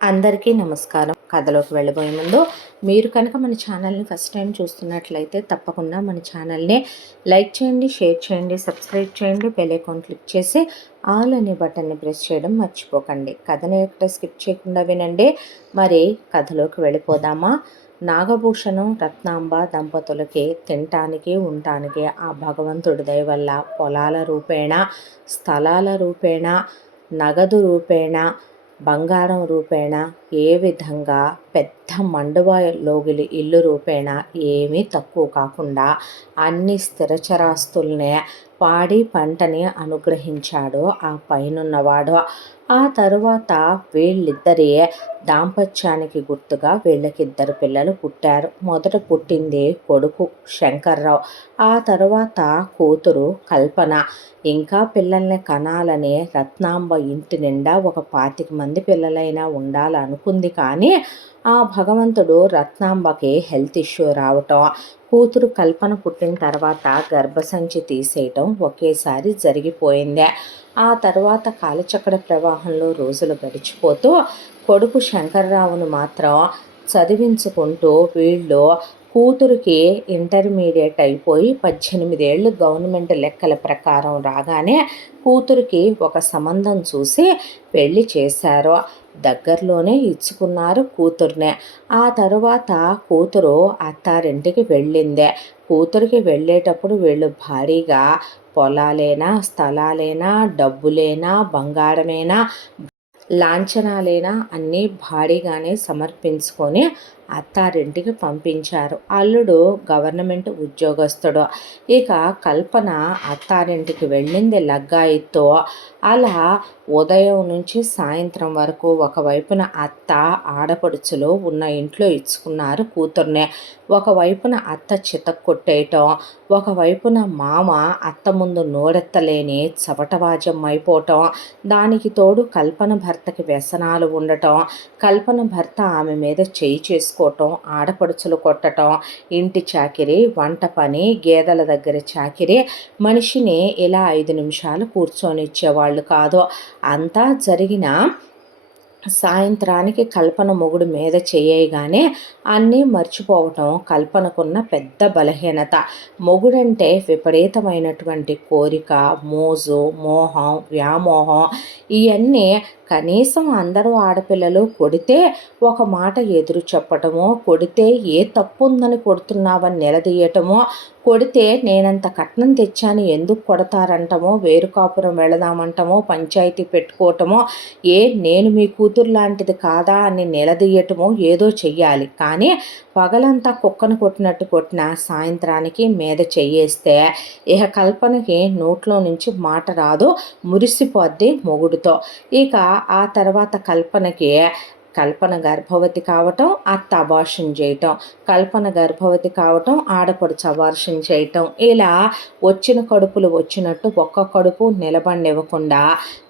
అందరికీ నమస్కారం. కథలోకి వెళ్ళబోయే ముందు మీరు కనుక మన ఛానల్ని ఫస్ట్ టైం చూస్తున్నట్లయితే తప్పకుండా మన ఛానల్ని లైక్ చేయండి, షేర్ చేయండి, సబ్స్క్రైబ్ చేయండి, బెల్ ఐకాన్ క్లిక్ చేసి ఆల్ అనే బటన్ని ప్రెస్ చేయడం మర్చిపోకండి. కథని ఎక్కడ స్కిప్ చేయకుండా వినండి. మరి కథలోకి వెళ్ళిపోదామా? నాగభూషణం, రత్నాంబ దంపతులకి తినటానికి ఉండటానికి ఆ భగవంతుడి దయ వల్ల పొలాల రూపేణ, స్థలాల రూపేణ, నగదు రూపేణ, బంగారం రూపేణ, ఏ విధంగా పెద్ద మండువా లోగిలి ఇల్లు రూపేణ ఏమీ తక్కువ కాకుండా అన్ని స్థిరచరాస్తుల్నే, పాడి పంటని అనుగ్రహించాడు ఆ పైనున్నవాడు. ఆ తరువాత వీళ్ళిద్దరి దాంపత్యానికి గుర్తుగా వీళ్ళకిద్దరు పిల్లలు పుట్టారు. మొదట పుట్టింది కొడుకు శంకర్రావు, ఆ తరువాత కూతురు కల్పన. ఇంకా పిల్లల్ని కనాలని రత్నాంబ ఇంటి నిండా ఒక 25 మంది పిల్లలైనా ఉండాలనుకుంది. కానీ ఆ భగవంతుడు రత్నాంబకి హెల్త్ ఇష్యూ రావటం, కూతురు కల్పన పుట్టిన తర్వాత గర్భసంచి తీసేయటం ఒకేసారి జరిగిపోయింది. ఆ తర్వాత కాలచక్ర ప్రవాహంలో రోజులు గడిచిపోతూ కొడుకు శంకర్రావును మాత్రం చదివించుకుంటూ వీళ్ళు కూతురికి ఇంటర్మీడియట్ అయిపోయి 18 ఏళ్ళు గవర్నమెంట్ లెక్కల ప్రకారం రాగానే కూతురికి ఒక సంబంధం చూసి పెళ్లి చేశారు. దగ్గరలోనే ఇచ్చుకున్నారు కూతుర్నే. ఆ తరువాత కూతురు అత్తారింటికి వెళ్ళిందే. కూతురికి వెళ్ళేటప్పుడు వీళ్ళు భారీగా పొలాలేనా, స్థలాలేనా, డబ్బులేనా, బంగారమేనా, లాంఛనాలేనా అన్నీ భారీగానే సమర్పించుకొని అత్తారింటికి పంపించారు. అల్లుడు గవర్నమెంట్ ఉద్యోగస్తుడు. ఇక కల్పన అత్తారింటికి వెళ్ళింది లగ్గాయితో. అలా ఉదయం నుంచి సాయంత్రం వరకు ఒకవైపున అత్త ఆడపడుచులు ఉన్న ఇంట్లో ఇచ్చుకున్నారు కూతుర్నే. ఒకవైపున అత్త చితక్కొట్టేయటం, ఒకవైపున మామ అత్త ముందు నోరెత్తలేని చవటవాజం అయిపోవటం, దానికి తోడు కల్పన భర్తకి వ్యసనాలు ఉండటం, కల్పన భర్త ఆమె మీద చేయి చేసుకోవటం, ఆడపడుచులు కొట్టటం, ఇంటి చాకిరి, వంట పని, గేదెల దగ్గర చాకిరి, మనిషిని ఇలా 5 నిమిషాలు కూర్చొనిచ్చేవాళ్ళు కాదు. అంతా జరిగిన సాయంత్రానికి కల్పన మొగుడు మీద చేయగానే అన్నీ మర్చిపోవటం కల్పనకున్న పెద్ద బలహీనత. మొగుడంటే విపరీతమైనటువంటి కోరిక, మోజు, మోహం, వ్యామోహం. ఇవన్నీ కనీసం అందరూ ఆడపిల్లలు కొడితే ఒక మాట ఎదురు చెప్పటమో, కొడితే ఏ తప్పు ఉందని కొడుతున్నావని నిలదీయటమో, కొడితే నేనంత కట్నం తెచ్చాను ఎందుకు కొడతారంటమో, వేరు కాపురం వెళదామంటమో, పంచాయతీ పెట్టుకోవటమో, నేను మీ కూతురు లాంటిది కాదా అని నిలదీయటమో ఏదో చెయ్యాలి. కానీ పగలంతా కుక్కను కొట్టినట్టు కొట్టిన సాయంత్రానికి మీద చెయ్యేస్తే ఇహ కల్పనకి నోట్లో నుంచి మాట రాదు, మురిసిపోద్ది మొగుడుతో. ఇక ఆ తర్వాత కల్పన గర్భవతి కావటం, అత్త అబార్షన్ చేయటం, కల్పన గర్భవతి కావటం, ఆడపడుచు అబార్షన్ చేయటం, ఇలా వచ్చిన కడుపులు వచ్చినట్టు ఒక్క కడుపు నిలబడినివ్వకుండా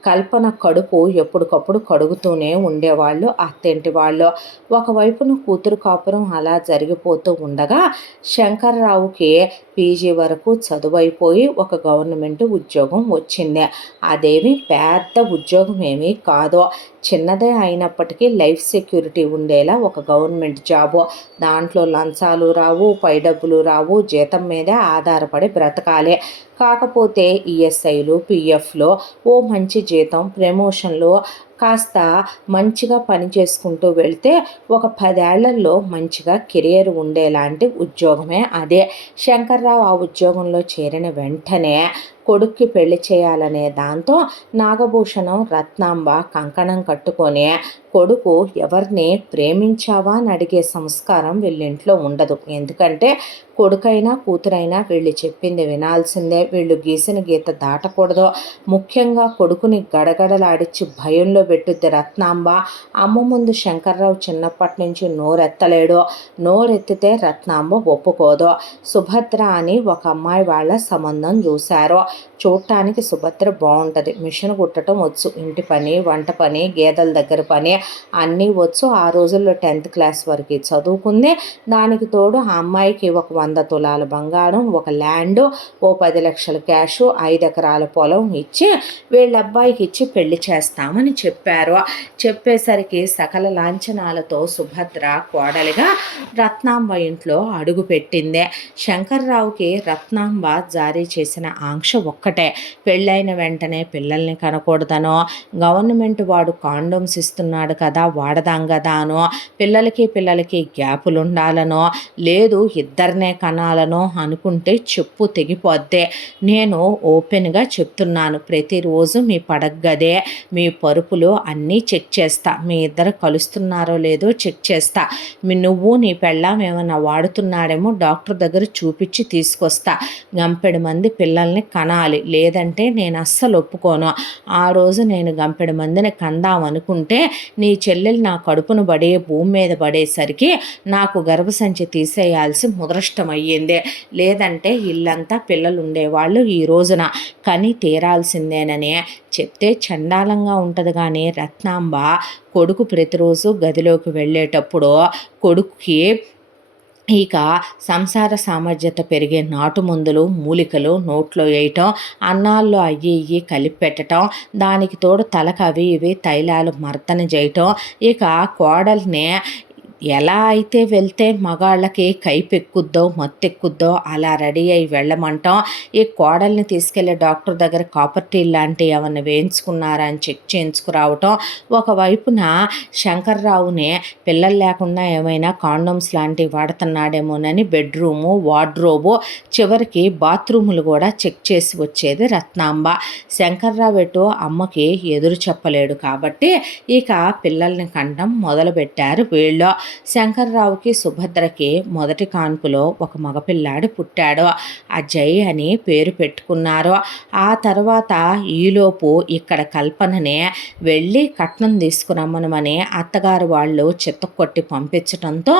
కల్పన కడుపు ఎప్పటికప్పుడు కడుగుతూనే ఉండేవాళ్ళు అత్తింటి వాళ్ళు. ఒకవైపున కూతురు కాపురం అలా జరిగిపోతూ ఉండగా శంకర్రావుకి పీజీ వరకు చదువైపోయి ఒక గవర్నమెంట్ ఉద్యోగం వచ్చింది. అదేమి పెద్ద ఉద్యోగం ఏమీ కాదు, చిన్నదే అయినప్పటికీ లైఫ్ సెక్యూరిటీ ఉండేలా ఒక గవర్నమెంట్ జాబు. దాంట్లో లంచాలు రావు, పై డబ్బులు రావు, జీతం మీదే ఆధారపడి బ్రతకాలి. కాకపోతే ఈఎస్ఐలు, పిఎఫ్లో ఓ మంచి జీతం, ప్రమోషన్లు, కాస్త మంచిగా పని చేసుకుంటూ వెళ్తే ఒక 10 ఏళ్లలో మంచిగా కెరియర్ ఉండేలాంటి ఉద్యోగమే అదే. శంకర్రావు ఆ ఉద్యోగంలో చేరిన వెంటనే కొడుక్కి పెళ్లి చేయాలనే దాంతో నాగభూషణం, రత్నాంబ కంకణం కట్టుకొని కొడుకు ఎవరిని ప్రేమించావా అని అడిగే సంస్కారం వీళ్ళింట్లో ఉండదు. ఎందుకంటే కొడుకైనా కూతురైనా వీళ్ళు చెప్పింది వినాల్సిందే, వీళ్ళు గీసిన గీత దాటకూడదు. ముఖ్యంగా కొడుకుని గడగడలాడించి భయంలో పెట్టుద్ది రత్నాంబ. అమ్మ ముందు శంకర్రావు చిన్నప్పటి నుంచి నోరెత్తలేడు, నోరెత్తితే రత్నాంబ ఒప్పుకోదు. సుభద్ర అని ఒక అమ్మాయి వాళ్ళ సంబంధం చూశారు. చూడటానికి సుభద్ర బాగుంటుంది. మిషన్ కుట్టడం వచ్చు, ఇంటి పని, వంట పని, గేదెల దగ్గర పని అన్నీ వచ్చు. ఆ రోజుల్లో 10th క్లాస్ వరకు చదువుకుంది. దానికి తోడు ఆ అమ్మాయికి ఒక 100 తులాల బంగారం, ఒక ల్యాండ్, ఓ 10 లక్షల క్యాషు, 5 ఎకరాల పొలం ఇచ్చి వీళ్ళ అబ్బాయికి ఇచ్చి పెళ్లి చేస్తామని చెప్పారు. చెప్పేసరికి సకల లాంఛనాలతో సుభద్ర కోడలిగా రత్నాంబ ఇంట్లో అడుగు పెట్టిందే. శంకర్రావుకి రత్నాంబ జారీ చేసిన ఆంక్ష ఒక్కటే, పెళ్ళైన వెంటనే పిల్లల్ని కనకూడదనో, గవర్నమెంట్ వాడు కాండోమ్స్ ఇస్తున్నాడు కదా వాడదాం కదా అనో, పిల్లలకి గ్యాపులు ఉండాలనో, లేదు ఇద్దరినే కనాలనో అనుకుంటే చెప్పు తెగిపోద్దే. నేను ఓపెన్గా చెప్తున్నాను, ప్రతిరోజు మీ పడగ్గదే మీ పరుపులు అన్నీ చెక్ చేస్తా, మీ ఇద్దరు కలుస్తున్నారో లేదో చెక్ చేస్తా, నువ్వు నీ పెళ్ళాం ఏమైనా వాడుతున్నాడేమో డాక్టర్ దగ్గర చూపించి తీసుకొస్తా, గంపెడు మంది పిల్లల్ని కనాలి, లేదంటే నేను అస్సలు ఒప్పుకోను. ఆ రోజు నేను గంపెడు మందిని కందామనుకుంటే నీ చెల్లెలు నా కడుపును పడే భూమి మీద పడేసరికి నాకు గర్భసంచి తీసేయాల్సి ముదృష్టమయ్యింది, లేదంటే ఇల్లంతా పిల్లలు ఉండేవాళ్ళు ఈ రోజున కని తీరాల్సిందేనని చెప్తే చండాలంగా ఉంటుంది. కానీ రత్నాంబ కొడుకు ప్రతిరోజు గదిలోకి వెళ్ళేటప్పుడు కొడుకుకి ఇక సంసార సామర్థ్యత పెరిగే నాటు మందులు, మూలికలు నోట్లో వేయటం, అన్నాల్లో అయ్యి కలిపి పెట్టడం, దానికి తోడు తలకు అవి ఇవి తైలాలు మర్దన చేయటం, ఇక కోడల్ని ఎలా అయితే వెళ్తే మగాళ్ళకి కైపెక్కుద్దో మత్తెక్కుద్దో అలా రెడీ అయి వెళ్ళమంటాం. ఈ కోడల్ని తీసుకెళ్లే డాక్టర్ దగ్గర కాపర్టీ లాంటివి ఏమన్నా వేయించుకున్నారా అని చెక్ చేయించుకురావటం. ఒకవైపున శంకర్రావుని పిల్లలు లేకుండా ఏమైనా కాండోమ్స్ లాంటివి వాడుతున్నాడేమోనని బెడ్రూము, వార్డ్రోబు, చివరికి బాత్రూములు కూడా చెక్ చేసి వచ్చేది రత్నాంబ. శంకర్రావు ఎటు అమ్మకి ఎదురు చెప్పలేడు కాబట్టి ఇక పిల్లల్ని కండం మొదలుపెట్టారు వీళ్ళు. శంకర్రావుకి సుభద్రకి మొదటి కాన్పులో ఒక మగపిల్లాడు పుట్టాడు. అజయ్ అని పేరు పెట్టుకున్నారు. ఆ తర్వాత ఈలోపు ఇక్కడ కల్పననే వెళ్ళి కట్నం తీసుకురమ్మనమని అత్తగారు వాళ్ళు చిత్తకొట్టి పంపించడంతో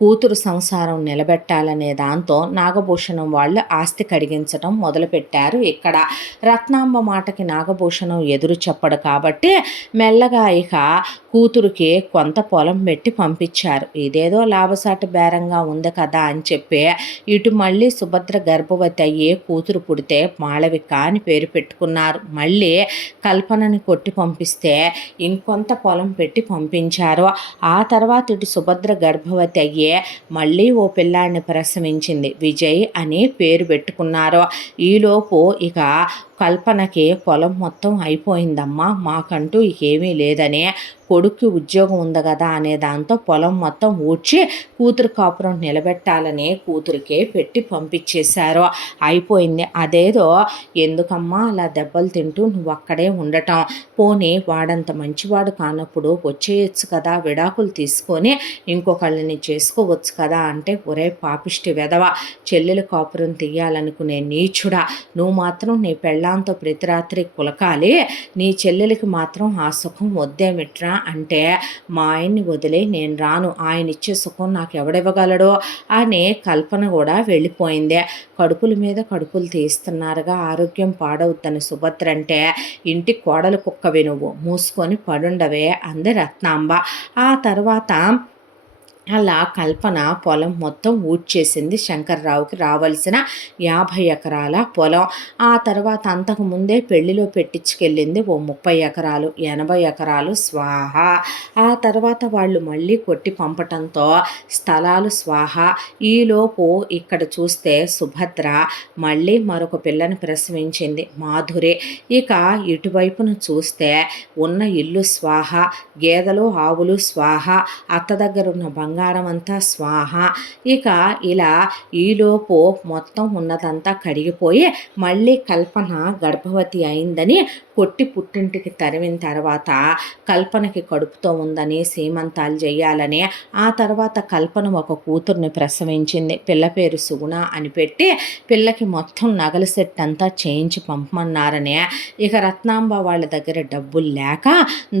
కూతురు సంసారం నిలబెట్టాలనే దాంతో నాగభూషణం వాళ్ళు ఆస్తి కడిగించడం మొదలుపెట్టారు. ఇక్కడ రత్నాంబ మాటకి నాగభూషణం ఎదురు చెప్పడు కాబట్టి మెల్లగా ఇక కూతురుకి కొంత పొలం పెట్టి పంపించారు. ఇదేదో లాభసాటి బేరంగా ఉంది కదా అని చెప్పి ఇటు మళ్ళీ సుభద్ర గర్భవతి అయ్యే కూతురు పుడితే మాళవిక అని పేరు పెట్టుకున్నారు. మళ్ళీ కల్పనని కొట్టి పంపిస్తే ఇంకొంత పొలం పెట్టి పంపించారు. ఆ తర్వాత ఇటు సుభద్ర గర్భవతి అయ్యే మళ్ళీ ఓ పిల్లాడిని ప్రసవించింది, విజయ్ అని పేరు పెట్టుకున్నారు. ఈలోపు ఇక కల్పనకి పొలం మొత్తం అయిపోయిందమ్మా, మాకంటూ ఇకేమీ లేదని, కొడుక్కి ఉద్యోగం ఉంది కదా అనే దాంతో పొలం మొత్తం ఊడ్చి కూతురు కాపురం నిలబెట్టాలని కూతురికే పెట్టి పంపించేశారు. అయిపోయింది. అదేదో ఎందుకమ్మా అలా దెబ్బలు తింటూ నువ్వు అక్కడే ఉండటం, పోనీ వాడంత మంచివాడు కానప్పుడు వచ్చేయచ్చు కదా, విడాకులు తీసుకొని ఇంకొకళ్ళని చేసుకోవచ్చు కదా అంటే, ఒరే పాపిష్టి వెధవ, చెల్లెలు కాపురం తీయాలనుకునే నీచుడా, నువ్వు మాత్రం నీ పెళ్ళాంతో ప్రతి రాత్రి కులకాలి, నీ చెల్లెలకి మాత్రం ఆ సుఖం వద్దేమిట్రా అంటే, మా ఆయన్ని వదిలే నేను రాను, ఆయన ఇచ్చే సుఖం నాకు ఎవడివ్వగలడో అనే కల్పన కూడా వెళ్ళిపోయింది. కడుపుల మీద కడుపులు తీస్తున్నారుగా, ఆరోగ్యం పాడవుద్దని సుభద్ర అంటే, ఇంటి కోడలు కుక్కవి నువ్వు, మూసుకొని పడుండవే అంది రత్నాంబ. ఆ తర్వాత అలా కల్పన పొలం మొత్తం ఊడ్చేసింది. శంకర్రావుకి రావాల్సిన 50 ఎకరాల పొలం. ఆ తర్వాత అంతకుముందే పెళ్లిలో పెట్టించుకెళ్ళింది ఓ 30 ఎకరాలు, 80 ఎకరాలు స్వాహ. ఆ తర్వాత వాళ్ళు మళ్ళీ కొట్టి పంపటంతో స్థలాలు స్వాహ. ఈలోపు ఇక్కడ చూస్తే సుభద్ర మళ్ళీ మరొక పిల్లని ప్రసవించింది, మాధురి. ఇక ఇటువైపున చూస్తే ఉన్న ఇల్లు స్వాహ, గేదెలు ఆవులు స్వాహ, అత్త దగ్గరున్న బంగారం అంతా స్వాహ. ఇక ఇలా ఈలోపు మొత్తం ఉన్నదంతా కడిగిపోయి మళ్ళీ కల్పన గర్భవతి అయిందని కొట్టి పుట్టింటికి తరిమిన తర్వాత కల్పనకి కడుపుతో ఉందని సీమంతాలు చేయాలని, ఆ తర్వాత కల్పన ఒక కూతుర్ని ప్రసవించింది. పిల్ల పేరు సుగుణ అని పెట్టి పిల్లకి మొత్తం నగల సెట్ అంతా చేయించి పంపమన్నారని. ఇక రత్నాంబ వాళ్ళ దగ్గర డబ్బులు లేక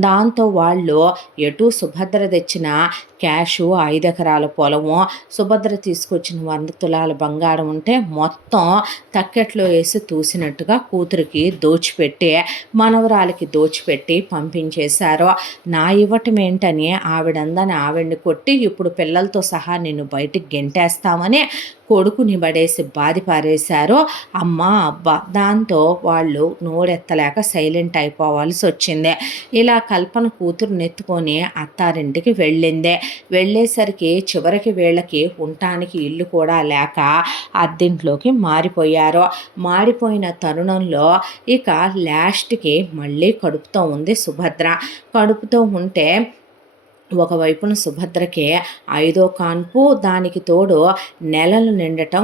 దాంతో వాళ్ళు ఎటు సుభద్ర తెచ్చిన క్యాషు 5 ఎకరాల పొలము, సుభద్ర తీసుకొచ్చిన 100 తులాల బంగారం ఉంటే మొత్తం తక్కెట్లో వేసి తూసినట్టుగా కూతురికి దోచిపెట్టి మనవరాలకి దోచిపెట్టి పంపించేశారు. నా ఇవ్వటం ఏంటని ఆవిడని కొట్టి ఇప్పుడు పిల్లలతో సహా నిన్ను బయటికి గెంటేస్తామని కొడుకుని పడేసి బాధి పారేశారు అమ్మ అబ్బా. దాంతో వాళ్ళు నోరెత్తలేక సైలెంట్ అయిపోవాల్సి వచ్చింది. ఇలా కల్పన కూతురు నెత్తుకొని అత్తారింటికి వెళ్ళేసరికి చివరికి వీళ్ళకి ఉండటానికి ఇల్లు కూడా లేక అద్దెంట్లోకి మారిపోయిన తరుణంలో ఇక లాస్ట్కి మళ్ళీ కడుపుతో ఉంది సుభద్ర. కడుపుతో ఉంటే ఒకవైపున సుభద్రకి 5వ కాన్పు, దానికి తోడు నెలలు నిండటం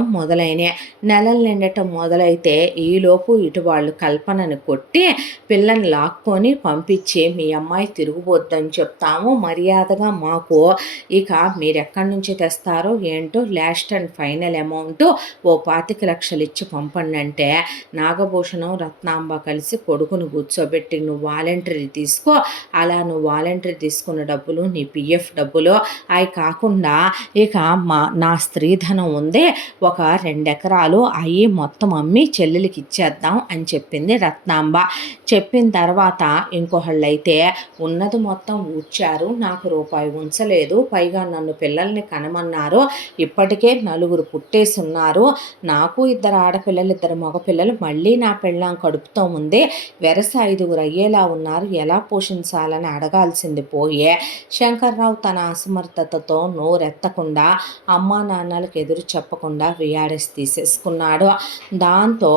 మొదలైతే ఈలోపు ఇటు వాళ్ళు కల్పనని కొట్టి పిల్లని లాక్కొని పంపించి మీ అమ్మాయి తిరుగుబోద్దని చెప్తాము, మర్యాదగా మాకు ఇక మీరు ఎక్కడి నుంచి తెస్తారో ఏంటో లాస్ట్ అండ్ ఫైనల్ అమౌంట్ ఓ 25 లక్షలు ఇచ్చి పంపండి అంటే నాగభూషణం రత్నాంబ కలిసి కొడుకును కూర్చోబెట్టి నువ్వు వాలంటరీ తీసుకో, అలా నువ్వు వాలంటరీ తీసుకున్న డబ్బులు నీ పిఎఫ్ డబ్బులు అవి కాకుండా ఇక నా స్త్రీధనం ఉంది ఒక 2 ఎకరాలు అవి మొత్తం అమ్మి చెల్లెలికి ఇచ్చేద్దాం అని చెప్పింది రత్నాంబ. చెప్పిన తర్వాత ఇంకొకళ్ళైతే ఉన్నది మొత్తం ఊడ్చారు, నాకు రూపాయి ఉంచలేదు, పైగా నన్ను పిల్లల్ని కనమన్నారు, ఇప్పటికే 4 పుట్టేసున్నారు, నాకు 2 ఆడపిల్లలు 2 మగపిల్లలు, మళ్ళీ నా పెళ్ళాం కడుపుతో ఉంది, వెరస 5 అయ్యేలా ఉన్నారు, ఎలా పోషించాలని అడగాల్సింది పోయే శంకర్రావు తన అసమర్థతతో నోరెత్తకుండా అమ్మా నాన్నలకు ఎదురు చెప్పకుండా విఆర్ఎస్ తీసేసుకున్నాడు. దాంతో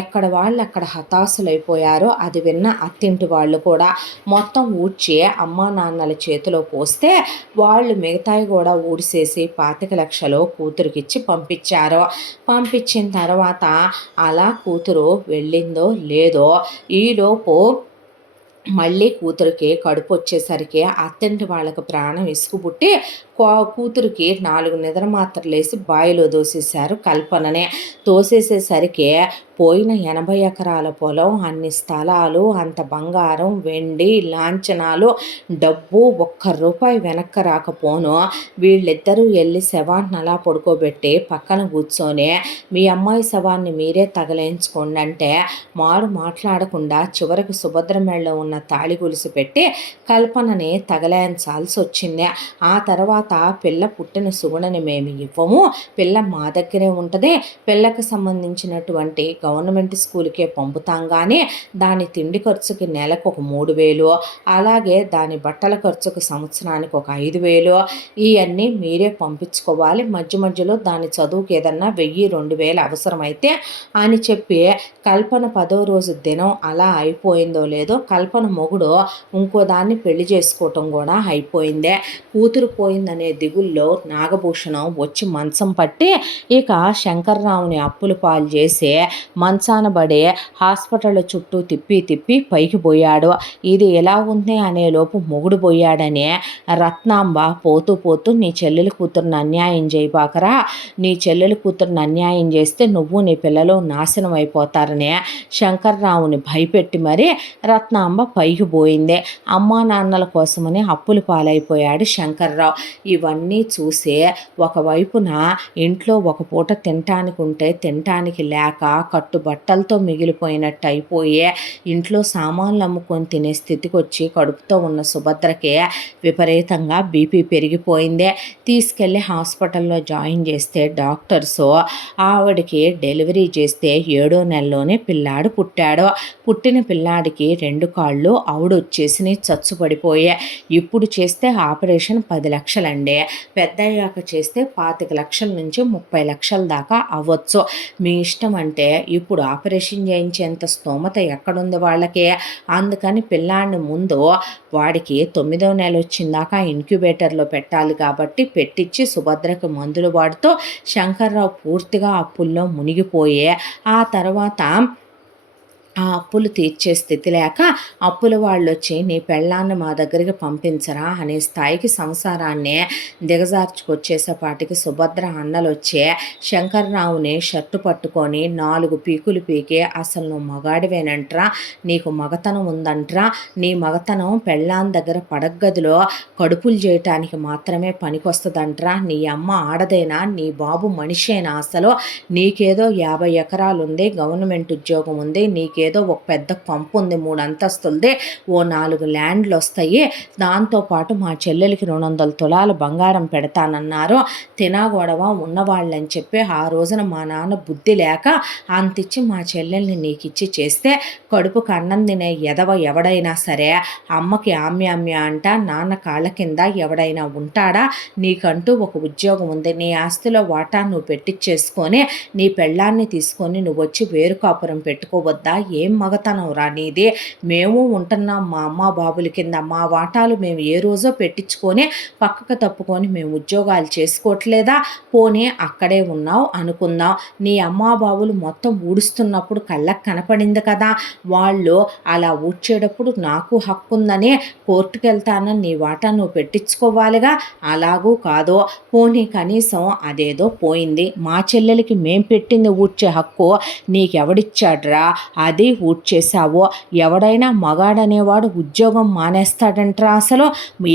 ఎక్కడ వాళ్ళు అక్కడ హతాశులైపోయారో అది విన్న అత్తింటి వాళ్ళు కూడా మొత్తం ఊడ్చి అమ్మా నాన్నల చేతిలో పోస్తే వాళ్ళు మిగతాయి కూడా ఊడిసేసి 25 లక్షలు కూతురికిచ్చి పంపించిన తర్వాత అలా కూతురు వెళ్ళిందో లేదో ఈలోపు మళ్ళీ కూతురికి కడుపు వచ్చేసరికి అత్తంటి వాళ్ళకు ప్రాణం ఇసుకుపుట్టి కూతురికి 4 నిద్ర మాత్రలు వేసి బావిలో దోసేశారు. కల్పననే తోసేసేసరికి పోయిన 80 ఎకరాల పొలం, అన్ని స్థలాలు, అంత బంగారం, వెండి, లాంఛనాలు, డబ్బు ₹1 వెనక్కి రాకపోను. వీళ్ళిద్దరూ వెళ్ళి శవాన్ని అలా పడుకోబెట్టి పక్కన కూర్చొని మీ అమ్మాయి శవాన్ని మీరే తగలేయించుకోండి అంటే మాట్లాడకుండా చివరికి సుభద్ర మెడలో ఉన్న తాళి గొలుసు పెట్టి కల్పనని తగలేయించాల్సి వచ్చింది. ఆ తర్వాత పిల్ల పుట్టిన సుగుణని మేము ఇవ్వము, పిల్ల మా దగ్గరే ఉంటుంది, పిల్లకు సంబంధించినటువంటి గవర్నమెంట్ స్కూల్కే పంపుతాం, కానీ దాని తిండి ఖర్చుకి నెలకు ఒక 3,000, అలాగే దాని బట్టల ఖర్చుకు సంవత్సరానికి ఒక 5,000, ఇవన్నీ మీరే పంపించుకోవాలి, మధ్యలో దాని చదువుకి ఏదన్నా 1,000-2,000 అవసరమైతే అని చెప్పి కల్పన 10వ రోజు దినం అలా అయిపోయిందో లేదో కల్పన మొగుడు ఇంకో దాన్ని పెళ్లి చేసుకోవటం కూడా అయిపోయిందే. కూతురు పోయిందనే దిగుల్లో నాగభూషణం వచ్చి మంచం పట్టి ఇక శంకర్రావుని అప్పులు పాలు చేసి మంచాన పడి హాస్పిటల్ చుట్టూ తిప్పి పైకి పోయాడు. ఇది ఎలా ఉంది అనే లోపు మొగుడు పోయాడని రత్నాంబ పోతూ నీ చెల్లెలు కూతురుని అన్యాయం చేయబాకరా, నీ చెల్లెలు కూతురుని అన్యాయం చేస్తే నువ్వు నీ పిల్లలు నాశనం అయిపోతారని శంకర్రావుని భయపెట్టి మరి రత్నాంబ పైకి పోయింది. అమ్మా నాన్నల కోసమని అప్పులు పాలైపోయాడు శంకర్రావు. ఇవన్నీ చూసి ఒకవైపున ఇంట్లో ఒక పూట తినటానికి ఉంటే తినటానికి లేక కట్టుబట్టలతో మిగిలిపోయినట్టు అయిపోయి ఇంట్లో సామాన్లు అమ్ముకొని తినే స్థితికి వచ్చి కడుపుతో ఉన్న సుభద్రకి విపరీతంగా బీపీ పెరిగిపోయింది. తీసుకెళ్ళి హాస్పిటల్లో జాయిన్ చేస్తే డాక్టర్స్ ఆవిడకి డెలివరీ చేస్తే 7వ నెలలోనే పిల్లాడు పుట్టాడు. పుట్టిన పిల్లాడికి 2 కాళ్ళు ఆవిడొచ్చేసి చచ్చుపడిపోయే. ఇప్పుడు చేస్తే ఆపరేషన్ 10 లక్షలండి, పెద్దయ్యాక చేస్తే 25 లక్షల నుంచి 30 లక్షల దాకా అవ్వచ్చు, మీ ఇష్టం అంటే ఇప్పుడు ఆపరేషన్ చేయించేంత స్తోమత ఎక్కడుంది వాళ్ళకి. అందుకని పిల్లాడిని ముందు వాడికి 9వ నెల వచ్చిందాకా ఇంక్యుబేటర్లో పెట్టాలి కాబట్టి పెట్టించి సుభద్రకి మందులు వాడుతూ శంకర్రావు పూర్తిగా అప్పుల్లో మునిగిపోయే ఆ తర్వాత ఆ అప్పులు తీర్చే స్థితి లేక అప్పుల వాళ్ళొచ్చి నీ పెళ్ళాన్ని మా దగ్గరికి పంపించరా అనే స్థాయికి సంసారాన్నే దిగజార్చుకొచ్చేసేపాటికి సుభద్ర అన్నలొచ్చే శంకర్రావుని షర్టు పట్టుకొని 4 పీకులు పీకి అసలు నువ్వు మగాడివేనంట్రా, నీకు మగతనం ఉందంట్రా, నీ మగతనం పెళ్ళాం దగ్గర పడగ్గదిలో కడుపులు చేయటానికి మాత్రమే పనికొస్తుందంట్రా, నీ అమ్మ ఆడదేనా, నీ బాబు మనిషేనా, అసలు నీకేదో 50 ఎకరాలు ఉంది, గవర్నమెంట్ ఉద్యోగం ఉంది, నీకేదో ఒక పెద్ద పంపు ఉంది 3 అంతస్తులది, ఓ 4 ల్యాండ్లు వస్తాయి, దాంతోపాటు మా చెల్లెలకి 200 తులాలు బంగారం పెడతానన్నారు, తినాగొడవ ఉన్నవాళ్ళని చెప్పి ఆ రోజున మా నాన్న బుద్ధి లేక అంతిచ్చి మా చెల్లెల్ని నీకిచ్చి చేస్తే కడుపుకు అన్నం తినే ఎదవ ఎవడైనా సరే అమ్మకి ఆమ్యామ్య అంట, నాన్న కాళ్ళ కింద ఎవడైనా ఉంటాడా, నీకంటూ ఒక ఉద్యోగం ఉంది, నీ ఆస్తిలో వాటా నువ్వు పెట్టించేసుకొని నీ పెళ్ళాన్ని తీసుకొని నువ్వు వచ్చి వేరు కాపురం పెట్టుకోవద్దా, ఏం మగతనం రానిది, మేము ఉంటున్నాం మా అమ్మ బాబుల కింద, మా వాటాలు మేము ఏ రోజో పెట్టించుకొని పక్కకు తప్పుకొని మేము ఉద్యోగాలు చేసుకోవట్లేదా, పోనీ అక్కడే ఉన్నావు అనుకుందాం, నీ అమ్మా బాబులు మొత్తం ఊడుస్తున్నప్పుడు కళ్ళకు కనపడింది కదా, వాళ్ళు అలా ఊడ్చేటప్పుడు నాకు హక్కు ఉందని కోర్టుకు వెళ్తానని నీ వాటా నువ్వు పెట్టించుకోవాలిగా, అలాగూ కాదో, పోనీ కనీసం అదేదో పోయింది, మా చెల్లెలకి మేం పెట్టింది ఊడ్చే హక్కు నీకెవడిచ్చాడ్రా, అది ఊడ్చేసావో, ఎవడైనా మగాడనేవాడు ఉద్యోగం మానేస్తాడంట్రా, అసలు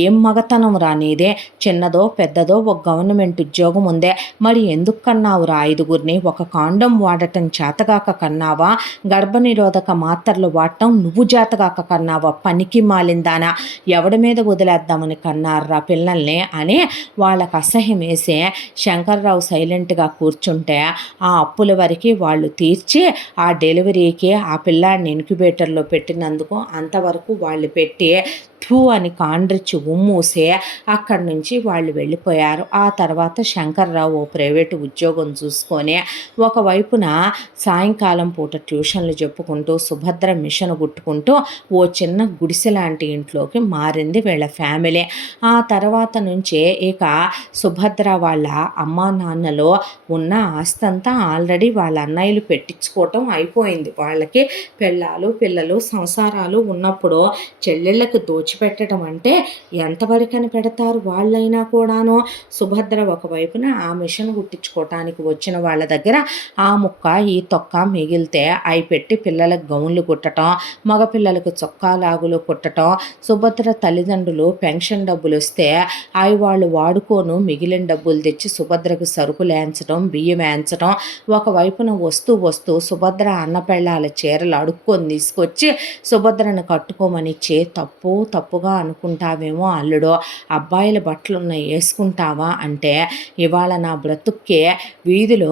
ఏం మగతనం రానిదే, చిన్నదో పెద్దదో ఒక గవర్నమెంట్ ఉద్యోగం ఉందే, మరి ఎందుకు కన్నావురా 5గురిని, ఒక కాండం వాడటం చేతగాక కన్నావా, గర్భనిరోధక మాత్రలు వాడటం నువ్వు చేతగాక కన్నావా, పనికి మాలిందానా, ఎవడి మీద వదిలేద్దామని కన్నారా పిల్లల్ని అని వాళ్ళకు అసహ్యం వేసి శంకర్రావు సైలెంట్గా కూర్చుంటే ఆ అప్పుల వరకు వాళ్ళు తీర్చి ఆ డెలివరీకి ఆ పిల్లాడిని ఇంక్యుబేటర్లో పెట్టినందుకు అంతవరకు వాళ్ళు పెట్టి థూ అని కాండ్రిచ్చి ఉమ్మూసే అక్కడి నుంచి వాళ్ళు వెళ్ళిపోయారు. ఆ తర్వాత శంకర్రావు ఓ ప్రైవేటు ఉద్యోగం చూసుకొని ఒకవైపున సాయంకాలం పూట ట్యూషన్లు చెప్పుకుంటూ సుభద్ర మిషన్ కుట్టుకుంటూ ఓ చిన్న గుడిసె లాంటి ఇంట్లోకి మారింది వీళ్ళ ఫ్యామిలీ. ఆ తర్వాత నుంచే ఇక సుభద్ర వాళ్ళ అమ్మా నాన్నలో ఉన్న ఆస్తంతా ఆల్రెడీ వాళ్ళ అన్నయ్యలు పెట్టించుకోవటం అయిపోయింది. వాళ్ళకి పెళ్ళాలు పిల్లలు సంసారాలు ఉన్నప్పుడు చెల్లెళ్ళకి దోచిపెట్టడం అంటే ఎంతవరకని పెడతారు వాళ్ళైనా కూడాను. సుభద్ర ఒకవైపున ఆ మిషన్ కుట్టించుకోవటానికి వచ్చిన వాళ్ళ దగ్గర ఆ ముక్క ఈ తొక్క మిగిలితే అవి పెట్టి పిల్లలకు గౌన్లు కుట్టడం, మగపిల్లలకు చొక్కాలాగులు కుట్టడం, సుభద్ర తల్లిదండ్రులు పెన్షన్ డబ్బులు వస్తే అవి వాళ్ళు వాడుకోను మిగిలిన డబ్బులు తెచ్చి సుభద్రకు సరుకులు వేయించడం, బియ్యం వేయించడం, ఒకవైపున వస్తూ సుభద్ర అన్నపెళ్ళాల చీరలు అడుక్కొని తీసుకొచ్చి సుభద్రను కట్టుకోమనిచ్చే తప్పుగా అనుకుంటావేమో అల్లుడు, అబ్బాయిల బట్టలున్నాయి వేసుకుంటావా అంటే ఇవాళ నా బ్రతుక్కే వీధిలో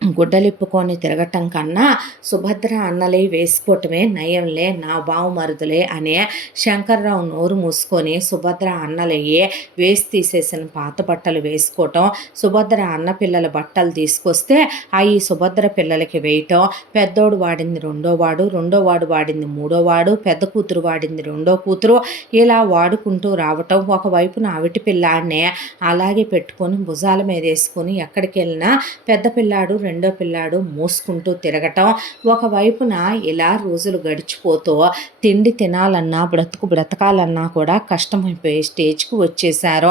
గుడ్డలిప్పుకొని తిరగటం కన్నా సుభద్ర అన్నలే వేసుకోవటమే నయంలే నా బావుమరుదులే అనే శంకర్రావు నోరు మూసుకొని సుభద్ర అన్నలయ్యే వేసి తీసేసిన పాత బట్టలు వేసుకోవటం, సుభద్ర అన్న పిల్లల బట్టలు తీసుకొస్తే అవి సుభద్ర పిల్లలకి వేయటం, పెద్దోడు వాడింది రెండోవాడు వాడింది మూడోవాడు, పెద్ద కూతురు వాడింది రెండో కూతురు, ఇలా వాడుకుంటూ రావటం. ఒకవైపున అవిటి పిల్లాడినే అలాగే పెట్టుకొని భుజాల మీద వేసుకొని ఎక్కడికి వెళ్ళినా పెద్ద పిల్లాడు రెండో పిల్లాడు మోసుకుంటూ తిరగటం. ఒకవైపున ఇలా రోజులు గడిచిపోతూ తిండి తినాలన్నా బ్రతకాలన్నా కూడా కష్టమైపోయే స్టేజ్కి వచ్చేసారు.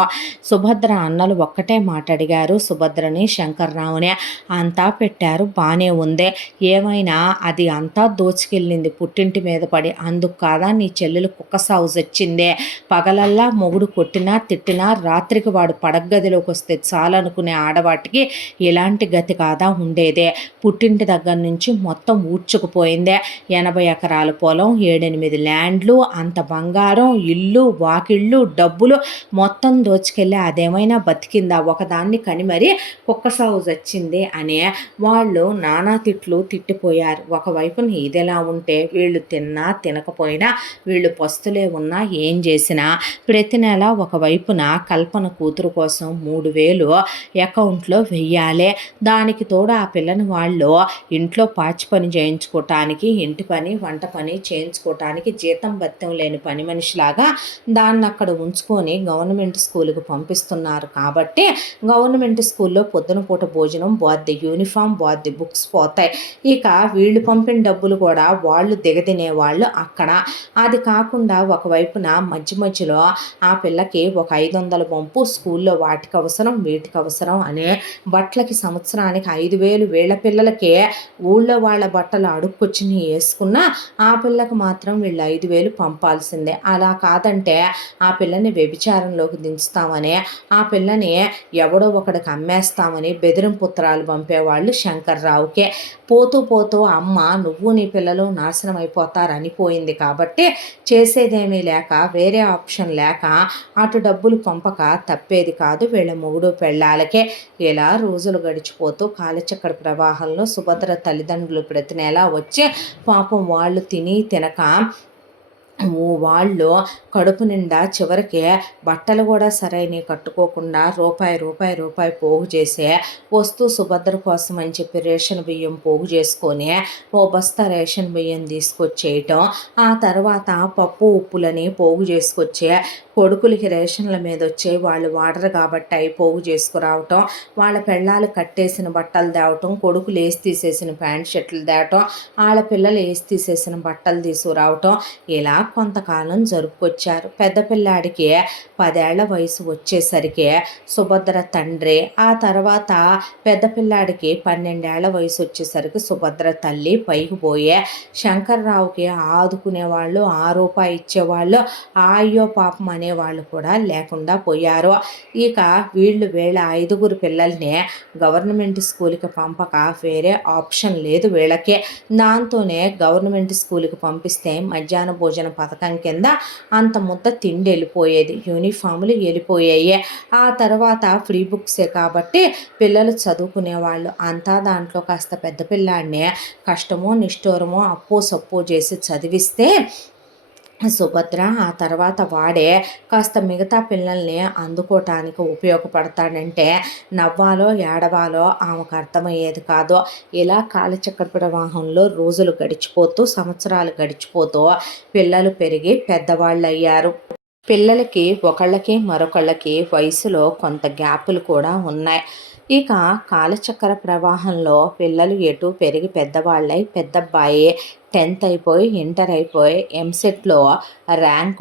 సుభద్ర అన్నలు ఒక్కటే మాట అడిగారు సుభద్రని శంకర్రావుని, అంతా పెట్టారు బానే ఉందే, ఏమైనా అది అంతా దోచుకెళ్ళింది పుట్టింటి మీద పడి, అందుకు కాదా నీ చెల్లెలు కుక్క సాగు వచ్చిందే, పగలల్లా మొగుడు కొట్టినా తిట్టినా రాత్రికి వాడు పడగదిలోకి వస్తే చాలనుకునే ఆడవాటికి ఇలాంటి గతి కాదా ఉండేదే, పుట్టింటి దగ్గర నుంచి మొత్తం ఊడ్చుకుపోయిందే, 80 ఎకరాల పొలం, 7-8 ల్యాండ్లు, అంత బంగారం, ఇల్లు వాకిళ్ళు డబ్బులు మొత్తం దోచుకెళ్ళి అదేమైనా బతికిందా, ఒకదాన్ని కని మరి కుక్క సాగు వచ్చింది అనే వాళ్ళు నానా తిట్టిపోయారు. ఒకవైపున ఇదిలా ఉంటే వీళ్ళు తిన్నా తినకపోయినా వీళ్ళు పస్తులే ఉన్నా ఏం చేసినా ప్రతి నెల ఒకవైపున కల్పన కూతురు కోసం 3000 అకౌంట్లో వెయ్యాలి, దానికి తోడు ఆ పిల్లని వాళ్ళు ఇంట్లో పాచి పని చేయించుకోవటానికి, ఇంటి పని వంట పని చేయించుకోవటానికి జీతం భత్యం లేని పని మనిషిలాగా దాన్ని అక్కడ ఉంచుకొని గవర్నమెంట్ స్కూల్కి పంపిస్తున్నారు కాబట్టి గవర్నమెంట్ స్కూల్లో పొద్దున పూట భోజనం పోద్ది, యూనిఫామ్ పోద్ది, బుక్స్ పోతాయి. ఇక వీళ్ళు పంపిన డబ్బులు కూడా వాళ్ళు దిగతినేవాళ్ళు అక్కడ. అది కాకుండా ఒకవైపున మధ్యలో ఆ పిల్లకి ఒక 500 పంపు స్కూల్లో వాటికి అవసరం వీటికి అవసరం అనే బట్టలకి సంవత్సరానికి 5,000 వీళ్ళ పిల్లలకే ఊళ్ళో వాళ్ళ బట్టలు అడుక్కొచ్చి వేసుకున్నా ఆ పిల్లకి మాత్రం వీళ్ళు 5,000 పంపాల్సిందే. అలా కాదంటే ఆ పిల్లని వ్యభిచారంలోకి దించుతామని, ఆ పిల్లని ఎవడో ఒకడికి అమ్మేస్తామని బెదిరింపుత్రాలు పంపేవాళ్ళు శంకర్రావుకే. పోతూ పోతూ అమ్మ నువ్వు నీ పిల్లలు నాశనం అయిపోతారనిపోయింది కాబట్టి చేసేదేమీ లేక వేరే ఆప్షన్ లేక అటు డబ్బులు పంపక తప్పేది కాదు వీళ్ళ మొగుడు పెళ్ళాలకే. ఇలా రోజులు గడిచిపోతూ కాలచక్ర ప్రవాహంలో సుభద్ర తల్లిదండ్రులు ప్రతి నెలా వచ్చి పాపం వాళ్ళు తిని తినక వాళ్ళు కడుపు నిండా చివరికి బట్టలు కూడా సరైనవి కట్టుకోకుండా రూపాయి పోగు చేసే వస్తూ సుభద్ర కోసం అని చెప్పి రేషన్ బియ్యం పోగు చేసుకొని ఓ బస్తా రేషన్ బియ్యం తీసుకొచ్చేయటం, ఆ తర్వాత పప్పు ఉప్పులని పోగు చేసుకొచ్చే కొడుకులకి రేషన్ల మీద వచ్చే వాళ్ళు వాడరు కాబట్టి అవి పోగు చేసుకురావటం, వాళ్ళ పెళ్ళాలు కట్టేసిన బట్టలు తేవటం, కొడుకులు వేసి తీసేసిన ప్యాంట్ షర్ట్లు తేవటం, వాళ్ళ పిల్లలు వేసి తీసేసిన బట్టలు తీసుకురావటం, ఇలా కొంతకాలం జరుపుకొచ్చారు. పెద్ద పిల్లాడికి 10 ఏళ్ల వయసు వచ్చేసరికి సుభద్ర తండ్రి, ఆ తర్వాత పెద్ద పిల్లాడికి 12 ఏళ్ల వయసు వచ్చేసరికి సుభద్ర తల్లి పైకి పోయే శంకర్రావుకి ఆదుకునేవాళ్ళు, ఆ రూపాయి ఇచ్చేవాళ్ళు, అయ్యో పాపం అనేవాళ్ళు కూడా లేకుండా పోయారు. ఇక వీళ్ళ 5 పిల్లల్ని గవర్నమెంట్ స్కూల్కి పంపక వేరే ఆప్షన్ లేదు వీళ్ళకే. దాంతోనే గవర్నమెంట్ స్కూల్కి పంపిస్తే మధ్యాహ్న భోజన పథకం కింద అంత ముద్ద తిండి వెళ్ళిపోయేది, యూనిఫాములు వెళ్ళిపోయాయి. ఆ తర్వాత ఫ్రీ బుక్సే కాబట్టి పిల్లలు చదువుకునేవాళ్ళు. అంతా దాంట్లో కాస్త పెద్ద పిల్లాడిని కష్టమో నిష్ఠూరమో అప్పో సప్పో చేసి చదివిస్తే సుభద్ర ఆ తర్వాత వాడే కాస్త మిగతా పిల్లల్ని అందుకోవటానికి ఉపయోగపడతాడంటే నవ్వాలో ఏడవాలో ఆమెకు అర్థమయ్యేది కాదు. ఇలా కాలచక్ర ప్రవాహంలో రోజులు గడిచిపోతూ సంవత్సరాలు గడిచిపోతూ పిల్లలు పెరిగి పెద్దవాళ్ళు అయ్యారు. పిల్లలకి ఒకళ్ళకి మరొకళ్ళకి వయసులో కొంత గ్యాపులు కూడా ఉన్నాయి. ఇక కాలచక్ర ప్రవాహంలో పిల్లలు ఎటు పెరిగి పెద్దవాళ్ళై పెద్దబ్బాయి 10th అయిపోయి ఇంటర్ అయిపోయి ఎంసెట్లో ర్యాంక్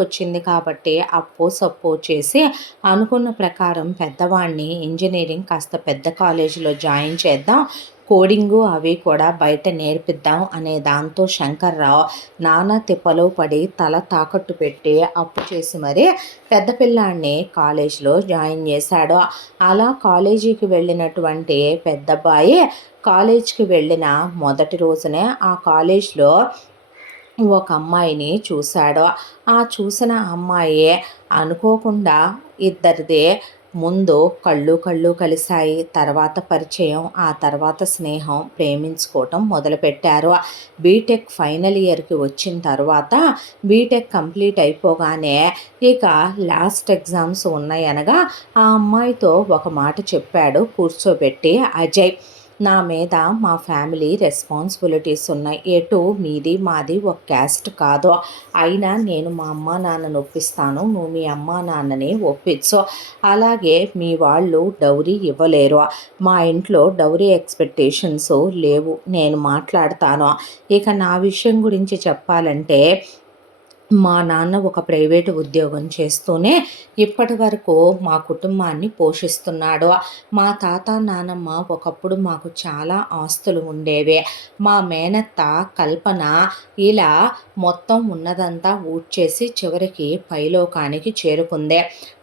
వచ్చింది కాబట్టి అప్పో సప్పో చేసి అనుకున్న ప్రకారం పెద్దవాడిని ఇంజనీరింగ్ కాస్త పెద్ద కాలేజీలో జాయిన్ చేద్దాం, కోడింగు అవి కూడా బయట నేర్పిద్దాం అనే దాంతో శంకర్రావు నానా తిప్పలు పడి తల తాకట్టు పెట్టి అప్పు చేసి మరీ పెద్ద పిల్లాడిని కాలేజీలో జాయిన్ చేశాడు. అలా కాలేజీకి వెళ్ళినటువంటి పెద్దబ్బాయి కాలేజీకి వెళ్ళిన మొదటి రోజునే ఆ కాలేజీలో ఒక అమ్మాయిని చూశాడు. ఆ చూసిన అమ్మాయి అనుకోకుండా ఇద్దరిదే ముందు కళ్ళు కలిశాయి, తర్వాత పరిచయం, ఆ తర్వాత స్నేహం, ప్రేమించుకోవటం మొదలుపెట్టారు. బీటెక్ ఫైనల్ ఇయర్కి వచ్చిన తర్వాత బీటెక్ కంప్లీట్ అయిపోగానే ఇక లాస్ట్ ఎగ్జామ్స్ ఉన్నాయనగా ఆ అమ్మాయితో ఒక మాట చెప్పాడు కూర్చోబెట్టి అజయ్. నా మీద మా ఫ్యామిలీ రెస్పాన్సిబిలిటీస్ ఉన్నాయి, ఎటు మీది మాది ఒక క్యాస్ట్ కాదు, అయినా నేను మా అమ్మా నాన్నని ఒప్పిస్తాను, నువ్వు మీ అమ్మా నాన్నని ఒప్పించు, అలాగే మీ వాళ్ళు డౌరీ ఇవ్వలేరు, మా ఇంట్లో డౌరీ ఎక్స్పెక్టేషన్స్ లేవు, నేను మాట్లాడతాను. ఇక నా విషయం గురించి చెప్పాలంటే మా నాన్న ఒక ప్రైవేటు ఉద్యోగం చేస్తూనే ఇప్పటి వరకు మా కుటుంబాన్ని పోషిస్తున్నాడు. మా తాత నానమ్మ ఒకప్పుడు మాకు చాలా ఆస్తులు ఉండేవి. మా మేనత్త కల్పన ఇలా మొత్తం ఉన్నదంతా ఊడ్చేసి చివరికి పైలోకానికి చేరుకుంది.